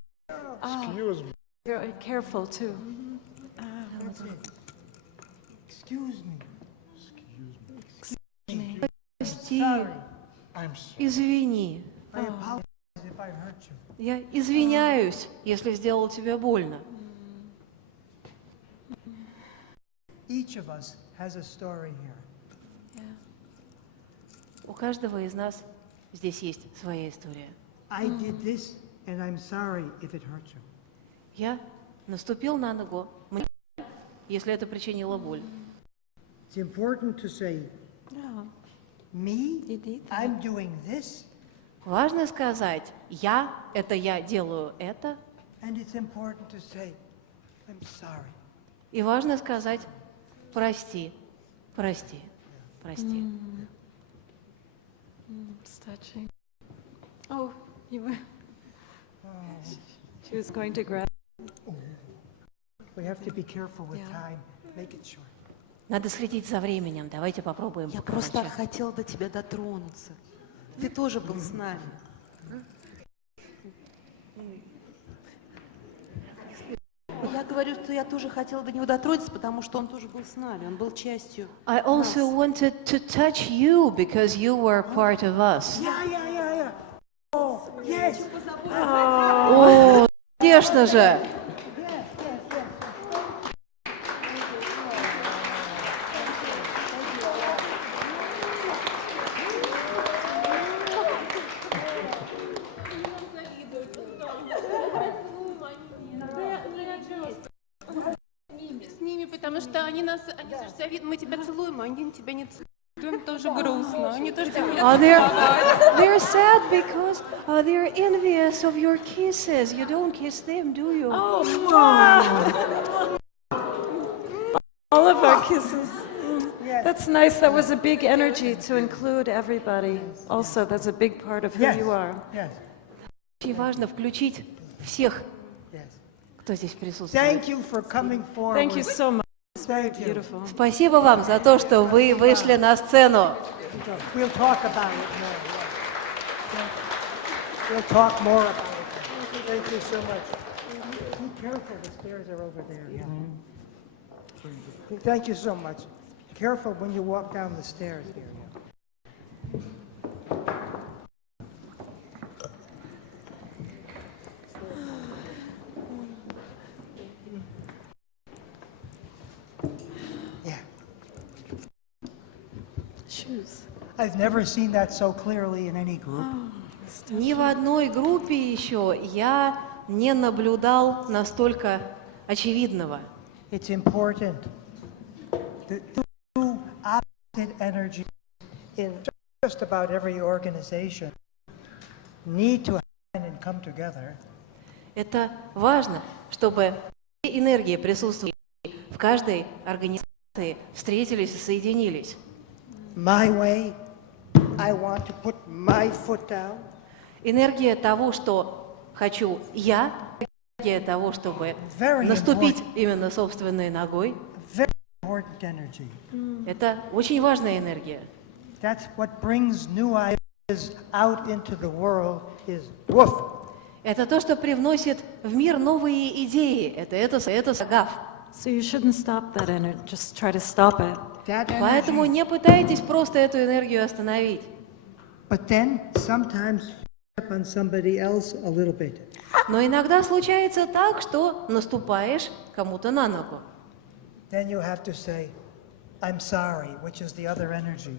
Excuse me. You're careful too. That's it. Excuse me. Прости, Sorry. I'm sorry. извини. I apologize if I hurt you. Я извиняюсь, если сделал тебе больно. Each of us has a story here. У каждого из нас здесь есть своя история. I did this, and I'm sorry if it hurt you. Я наступил на ногу, мне, если это причинило боль. It's important to say, No, me, you did that. I'm doing this, Важно сказать «я» — это я делаю это, and it's important to say, I'm sorry. и важно сказать «прости, прости, прости». It's touching. Oh, you were. She was going to grab. We have to be careful with Yeah. time. Make it short. Надо следить за временем. Давайте попробуем Я просто покороче. хотела до тебя дотронуться. Ты тоже был с нами. Я говорю, что я тоже хотела до него дотронуться, потому что он тоже был с нами, он был частью. I also wanted to touch you because you were part of us. Yeah. Oh, yes. О, конечно же! С ними, потому что они же завидуют. Мы тебя целуем, а они тебя не целуют. Им тоже грустно. Они тоже тебя не They're sad because they're envious of your kisses. You don't kiss them, do you? All of our kisses. That's nice. That was a big energy to include everybody. Also, that's a big part of who Yes. you are. Yes. Очень важно включить всех, Yes. кто здесь присутствует. Thank you for coming forward. Thank you so much. Thank you. Beautiful. Спасибо вам за то, что вы вышли на сцену. We'll talk about it more. Yeah. We'll talk more about it. Thank you so much. Be careful, the stairs are over there. Yeah. Thank you so much. Careful when you walk down the stairs here. choose. I've never seen that so clearly in any group. Ни в одной группе еще я не наблюдал настолько очевидного. It's important. The two opposite energies in just about every organization need to happen and come together. Это важно, чтобы все энергии, присутствующие в каждой организации, встретились и соединились. My way, I want to put my foot down. Энергия того, что хочу я, энергия того, чтобы наступить именно собственной ногой. Very important energy. Это очень важная энергия. That's what brings new ideas out into the world is woof. Это то, что привносит в мир новые идеи. Это сагав. So you shouldn't stop that energy, just try to stop it. Поэтому не пытайтесь просто эту энергию остановить. But then sometimes step on somebody else a little bit. Но иногда случается так, что наступаешь кому-то на ногу. Then you have to say, I'm sorry, which is the other energy.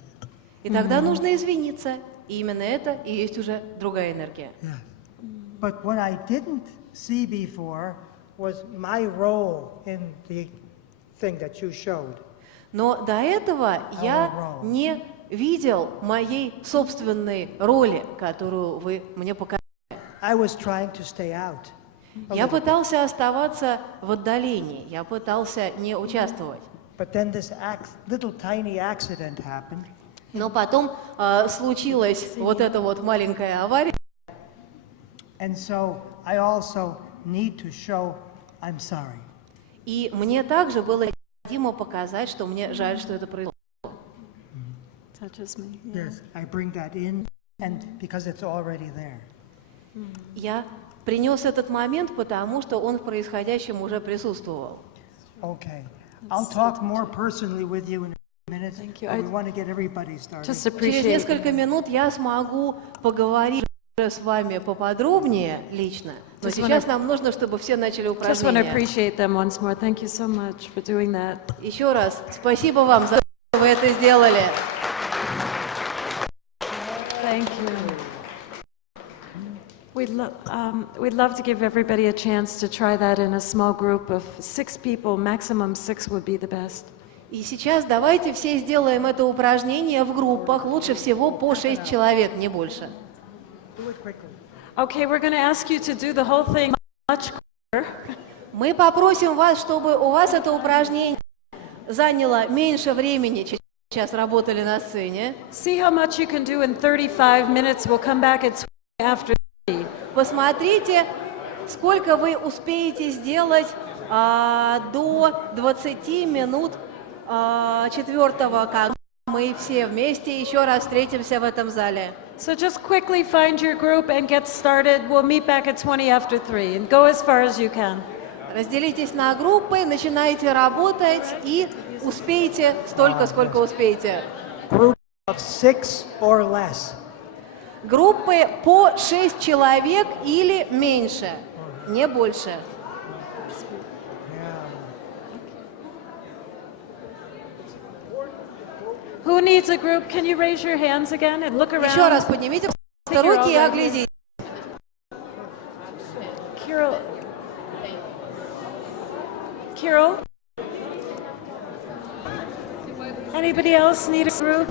И тогда нужно извиниться. И именно это и есть уже другая энергия. Yeah. But what I didn't see before was my role in the thing that you showed. Но до этого я не видел моей собственной роли, которую вы мне показали. I was trying to stay out. Я пытался оставаться в отдалении, я пытался не участвовать. But then this little tiny accident happened. Но потом случилась вот эта вот маленькая авария. And so I also need to show I'm sorry. И мне также было необходимо показать, что мне жаль, что это произошло. Touches me. Yes, I bring that in, and because it's already there. Я принес этот момент, потому что он в происходящем уже присутствовал. Okay, I'll talk more personally with you in a minute. Thank you. But we want to get everybody started. Just Через appreciate несколько минут я смогу поговорить с вами поподробнее лично. Но сейчас нам нужно, чтобы все начали just want to упражнения. appreciate them once more. Thank you so much for doing that. Еще раз спасибо вам за то, что вы это сделали. Thank you. We'd love to give everybody a chance to try that in a small group of 6 people. Maximum 6 would be the best. И сейчас давайте все сделаем это упражнение в группах, лучше всего по 6 человек, не больше. Okay, we're going to ask you to do the whole thing much quicker. Мы попросим вас, чтобы у вас это упражнение заняло меньше времени, чем сейчас работали на сцене. See how much you can do in 35 minutes. We'll come back at 20 after 3. Посмотрите, сколько вы успеете сделать до 20 минут четвертого, когда мы все вместе еще раз встретимся в этом зале. So just quickly find your group and get started. We'll meet back at 20 after 3 and go as far as you can. Разделитесь на группы, начинайте работать и успейте столько, сколько успеете. Group of 6 or less. Группы по 6 человек или меньше, не больше. Who needs a group? Can you raise your hands again and look around? Еще раз поднимите руки и оглядитесь. Carol? Anybody else need a group?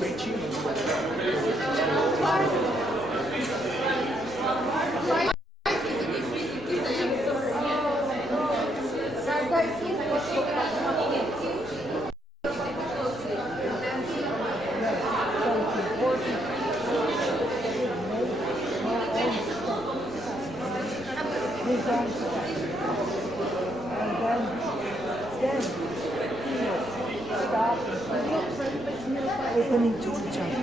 причина. Opening to each other.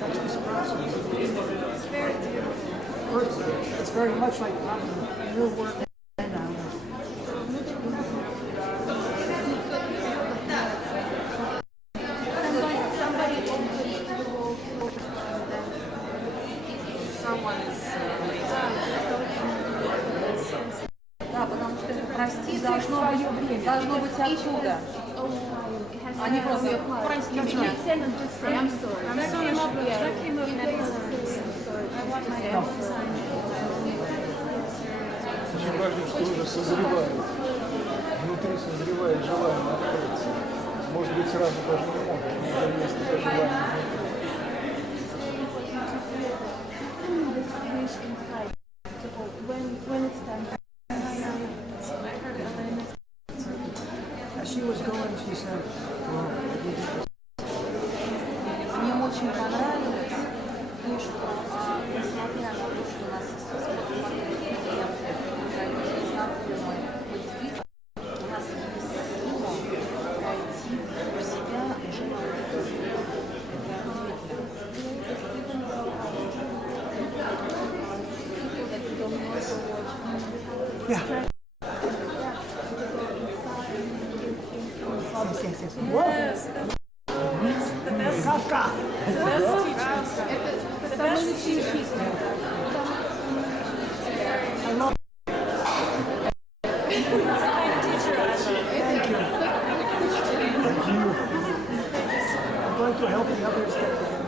That's this process. First, it's very much like your work and ours. Да, потому что прости должно быть оттуда. Они просто прости меня. Очень важно, что уже созревает. Внутри созревает желание открыться. Может быть, сразу даже не могут, но уже есть это желание As she was going, she said, "Well, Мне очень понравилось то, что, несмотря на то, что у нас знакомые, действительно, у нас есть сила пройти про себя уже на уровне. yeah." Yes. Kafka. I love. Thank you. I'm going to help the others get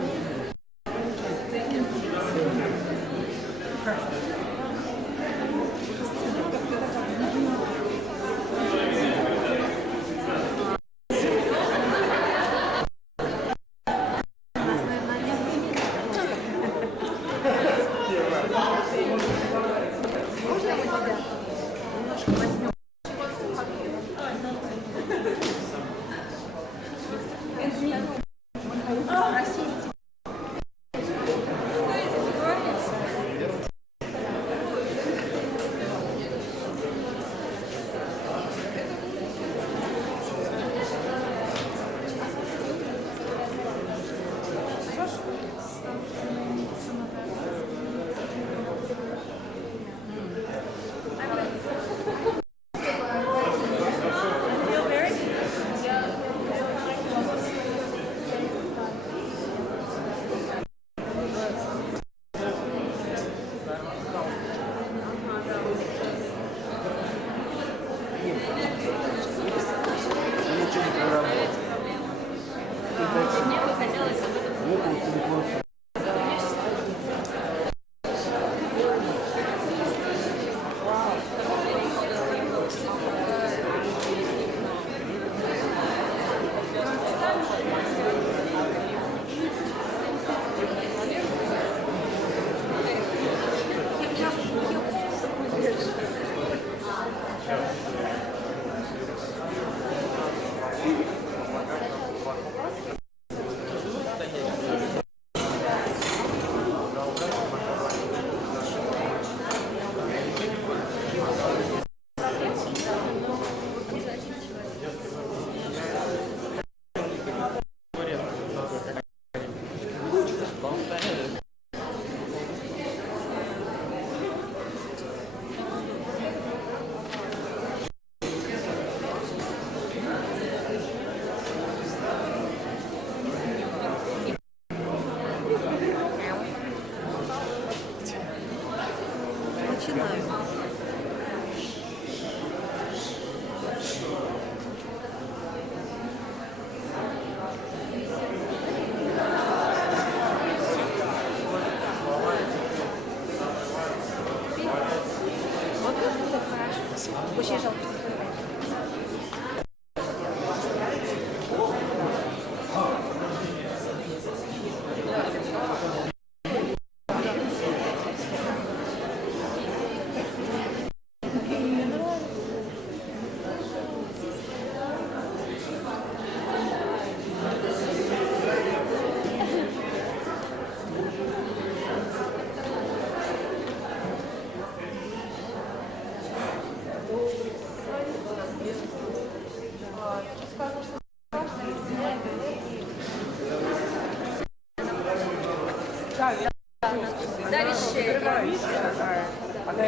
Она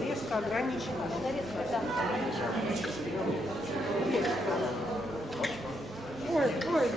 резко ограничена. Ой, ой.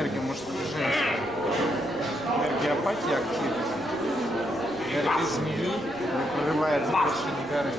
энергию мужскую и женскую. Энергия апатии активна. Энергия змеи прорывается к вершине горы.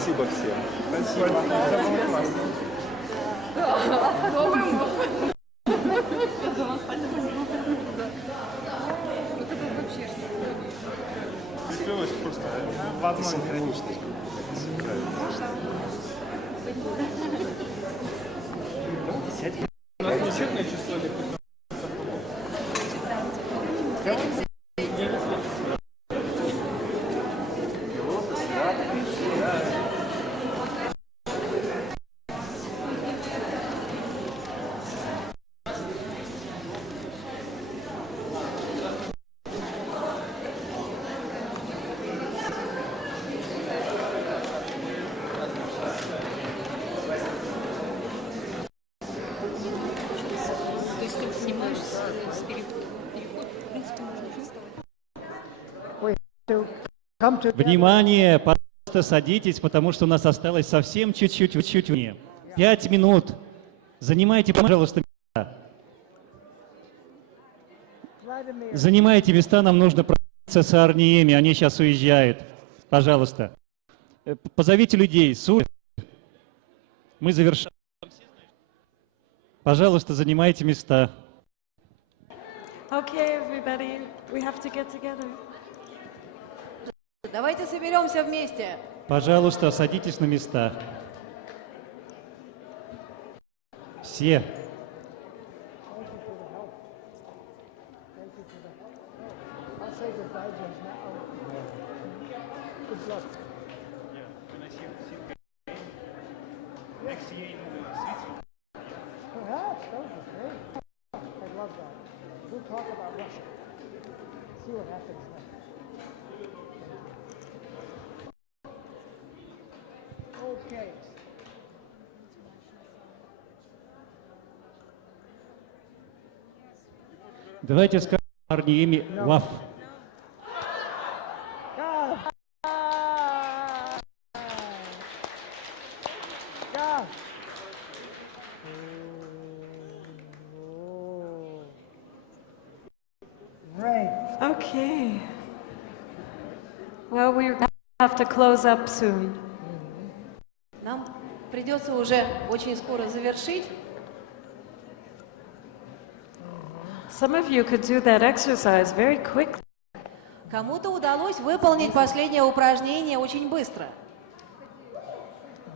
Спасибо всем. Спасибо. Это было классно. Припелось просто в одной синхроничности. Сядь. Несчетное число или Внимание, пожалуйста, садитесь, потому что у нас осталось совсем чуть-чуть времени. 5 минут. Занимайте, пожалуйста, места. Занимайте места, нам нужно прощаться с Арни, они сейчас уезжают. Пожалуйста. Позовите людей. Мы завершаем. Пожалуйста, занимайте места. Okay, everybody, we have to get together. Давайте соберемся вместе. Пожалуйста, садитесь на места. Все. Давайте скажем Арни Ваф. Okay. Well, we have to close up soon. Нам придется уже очень скоро завершить. Some of you could do that exercise very quickly. Кому-то удалось выполнить последнее упражнение очень быстро.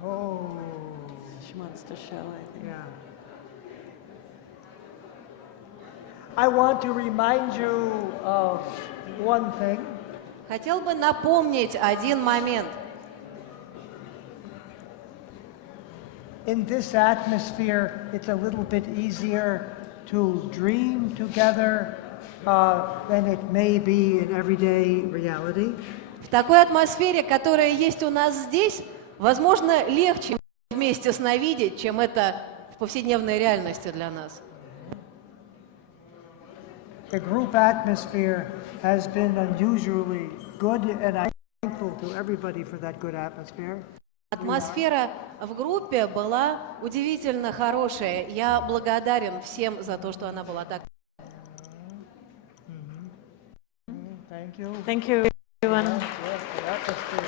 She wants to show, I think. Yeah. I want to remind you of one thing. Хотел бы напомнить один момент. In this atmosphere, it's a little bit easier to dream together than it may be in everyday reality. В такой атмосфере, которая есть у нас здесь, возможно, легче вместе сновидеть, чем это в повседневной реальности для нас. The group atmosphere has been unusually good, and I'm thankful to everybody for that good atmosphere. Атмосфера в группе была удивительно хорошая. Я благодарен всем за то, что она была так. Thank you. Thank you, everyone.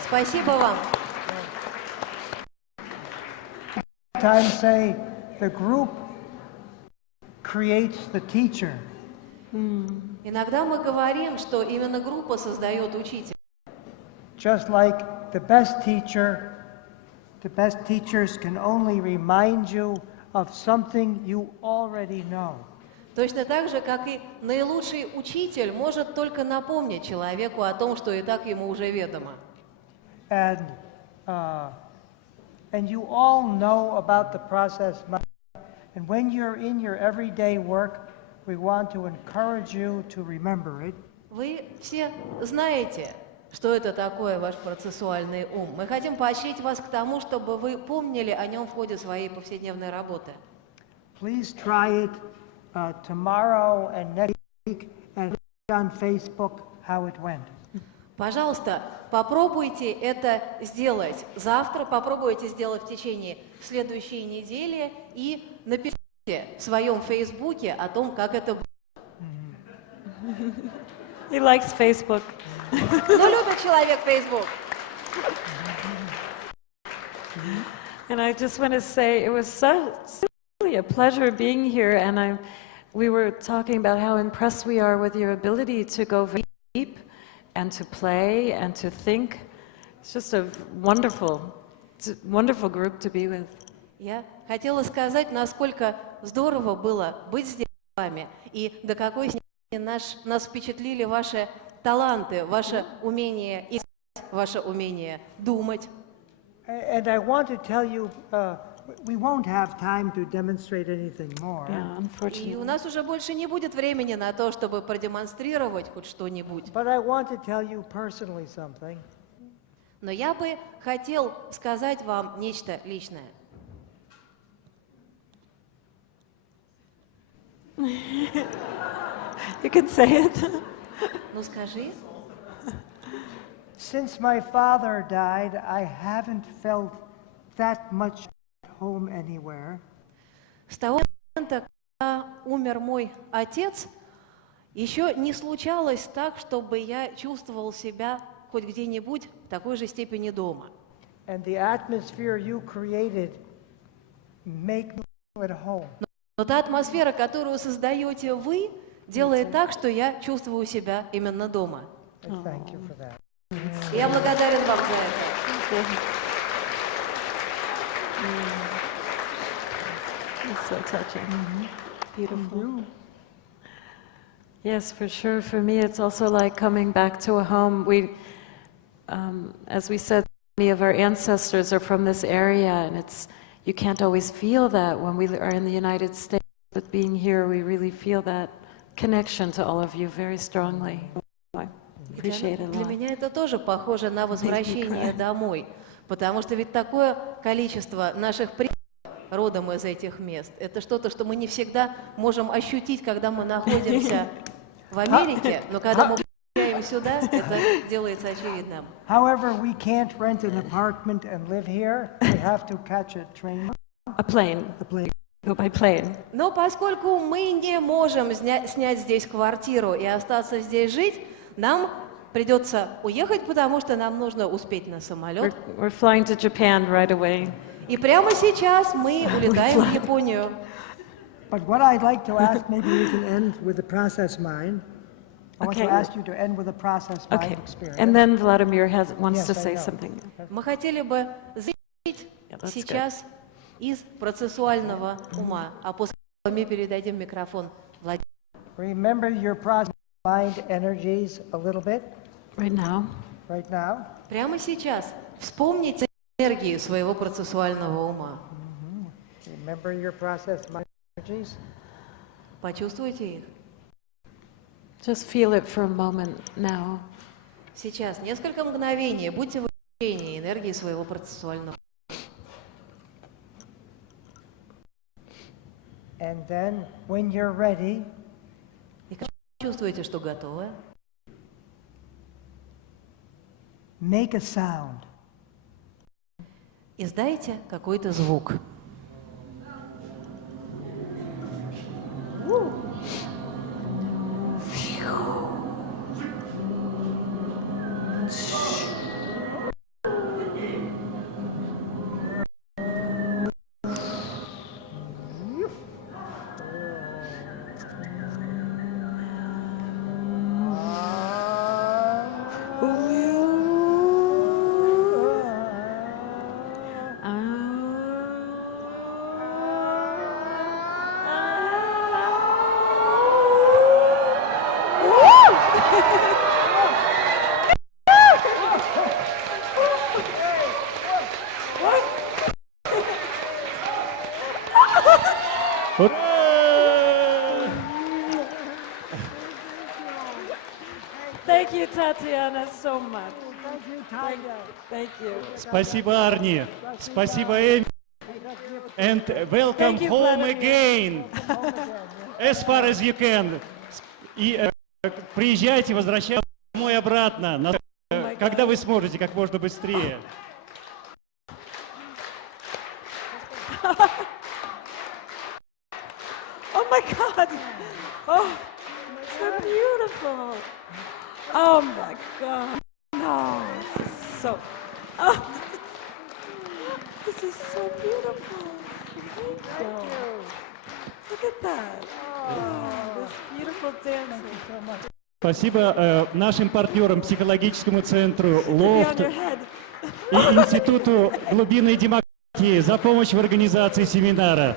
Спасибо вам. Sometimes say the group creates the teacher. Иногда мы говорим, что именно группа создает учителя. Just like the best teachers can only remind you of something you already know. Точно так же, как и наилучший учитель может только напомнить человеку о том, что и так ему уже ведомо. And you all know about the process. And when you're in your everyday work, we want to encourage you to remember it. Вы все знаете, что это такое ваш процессуальный ум. Мы хотим поощрить вас к тому, чтобы вы помнили о нем в ходе своей повседневной работы. Please try it tomorrow and next week and put on Facebook how it went. Пожалуйста, попробуйте это сделать завтра, попробуйте сделать в течение следующей недели и напишите в своем Фейсбуке о том, как это было. He likes Facebook. Ну, любит человек Facebook. And I just want to say it was really a pleasure being here, and we were talking about how impressed we are with your ability to go very deep and to play and to think. It's just a wonderful group to be with. Я хотела сказать, насколько здорово было быть здесь с вами, и до какой степени нас впечатлили ваши таланты, ваше умение искать, ваше умение думать. And I want to tell you, we won't have time to demonstrate anything more. И у нас уже больше не будет времени на то, чтобы продемонстрировать хоть что-нибудь. But I want to tell you personally something. Но я бы хотел сказать вам нечто личное. You can say it. Ну скажи. Since my father died, I haven't felt that much at home anywhere. С того момента, когда умер мой отец, еще не случалось так, чтобы я чувствовал себя хоть где-нибудь в такой же степени дома. And the atmosphere you created make me feel at home. Но та атмосфера, которую создаете вы, делает так, что я чувствую себя именно дома. Thank you for that. И я благодарен вам за это. It's so touching. Beautiful. Yes, for sure. For me, it's also like coming back to a home. As we said, many of our ancestors are from this area, and you can't always feel that when we are in the United States. But being here, we really feel that connection to all of you very strongly. I appreciate it a Для lot. меня это тоже похоже на возвращение домой, потому что ведь такое количество наших предков родом из этих мест, это что-то, что мы не всегда можем ощутить, когда мы находимся в Америке, но когда мы приезжаем сюда, это делается очевидным. However, we can't rent an apartment and live here. We have to catch a train. A plane. A plane. Go by plane. Но поскольку мы не можем снять здесь квартиру и остаться здесь жить, нам придется уехать, потому что нам нужно успеть на самолет. We're flying to Japan right away. И прямо сейчас мы улетаем в Японию. But what I'd like to ask, maybe we can end with the process mind. I want to ask you to end with a process mind experience. And then Vladimir wants Yes, to I say know. something. Мы хотели бы завершить сейчас из процессуального ума, а после этого мы передадим микрофон Владимиру. Remember your process mind energies a little bit. Right now. Right now. Прямо сейчас вспомните энергии своего процессуального ума. Remember your process mind energies. Почувствуйте их. Just feel it for a moment now. Сейчас, несколько мгновений, будьте в ощущении энергии своего процессуального. And then, when you're ready, И когда чувствуете, что готовы, make a sound. издайте какой-то звук. Thank you, Tatiana, so much. Thank you. Спасибо, Арни. Спасибо, Эми. And welcome home again. As far as you can. И приезжайте, возвращайтесь домой обратно, когда вы сможете, как можно быстрее. Oh my God! Oh, so beautiful! Oh my God! No, this is so. Oh, this is so beautiful. Thank you. Look at that. Oh, this beautiful dancing. Спасибо нашим партнерам, психологическому центру «Лофт» и Институту глубинной демократии за помощь в организации семинара.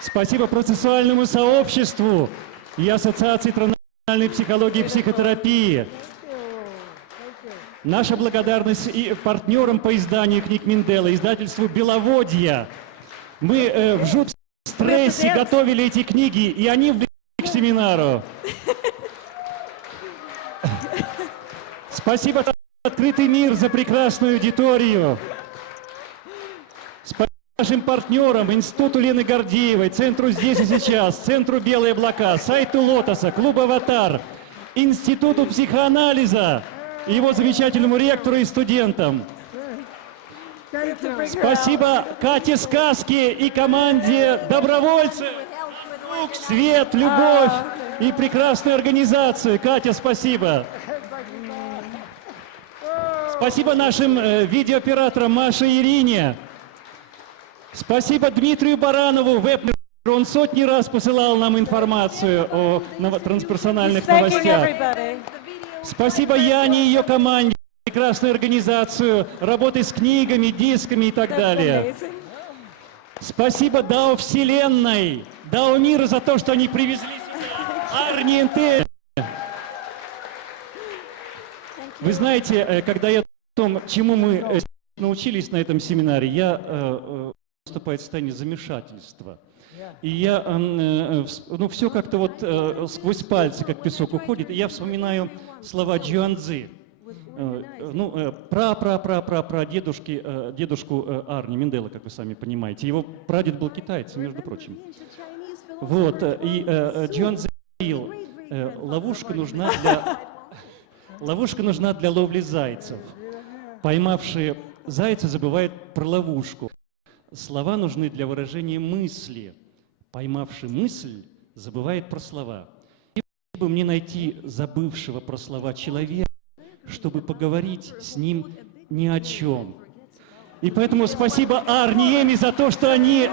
Спасибо процессуальному сообществу и Ассоциации трансперсональной психологии и психотерапии. Наша благодарность и партнерам по изданию книг Минделла, издательству «Беловодье». Мы в жутком стрессе готовили эти книги, и они влекли к семинару. Спасибо «Открытый мир» за прекрасную аудиторию. Спасибо нашим партнерам, Институту Лены Гордеевой, Центру «Здесь и сейчас», Центру «Белые облака», сайту «Лотоса», клубу «Аватар», Институту психоанализа, его замечательному ректору и студентам. Спасибо Кате Сказке и команде добровольцев. Свет, любовь и прекрасную организацию. Катя, спасибо. Спасибо нашим видеооператорам Маше и Ирине. Спасибо Дмитрию Баранову, веб-менеджеру. Он сотни раз посылал нам информацию о трансперсональных новостях. Спасибо Яне и ее команде, прекрасную организацию, работы с книгами, дисками и так далее. Спасибо Дао Вселенной, Дао Мира за то, что они привезли сюда Арни НТ. Вы знаете, когда я о том, чему мы научились на этом семинаре, я вступаю в состояние замешательства. И я, ну, все как-то вот сквозь пальцы, как песок уходит, и я вспоминаю слова Джуанцзы, ну, дедушку Арни, Минделла, как вы сами понимаете. Его прадед был китайцем, между прочим. Вот, и Джуанцзы говорил, ловушка нужна для ловли зайцев. Поймавшие зайца забывают про ловушку. Слова нужны для выражения мысли. Поймавший мысль забывает про слова. И бы мне найти забывшего про слова человека, чтобы поговорить с ним ни о чем. И поэтому спасибо Арни и Эми за то, что они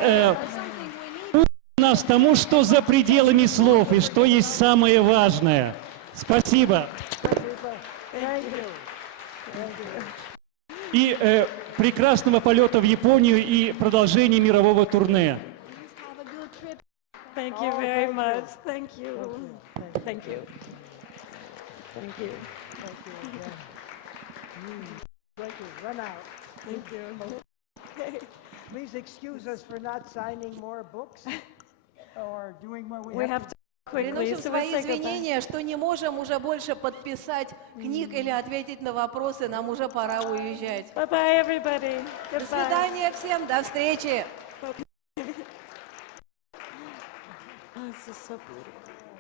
учат нас тому, что за пределами слов и что есть самое важное. Спасибо. И прекрасного полета в Японию и продолжения мирового турне. Thank you very much. Thank you. Thank you. Thank you. Thank you. Run out. Thank you. Please excuse us for not signing more books or doing more. We have to quickly. Приносим свои извинения, что не можем уже больше подписать книг или ответить на вопросы. Нам уже пора уезжать. Bye-bye, everybody. До свидания всем. До встречи. Oh, this is so beautiful.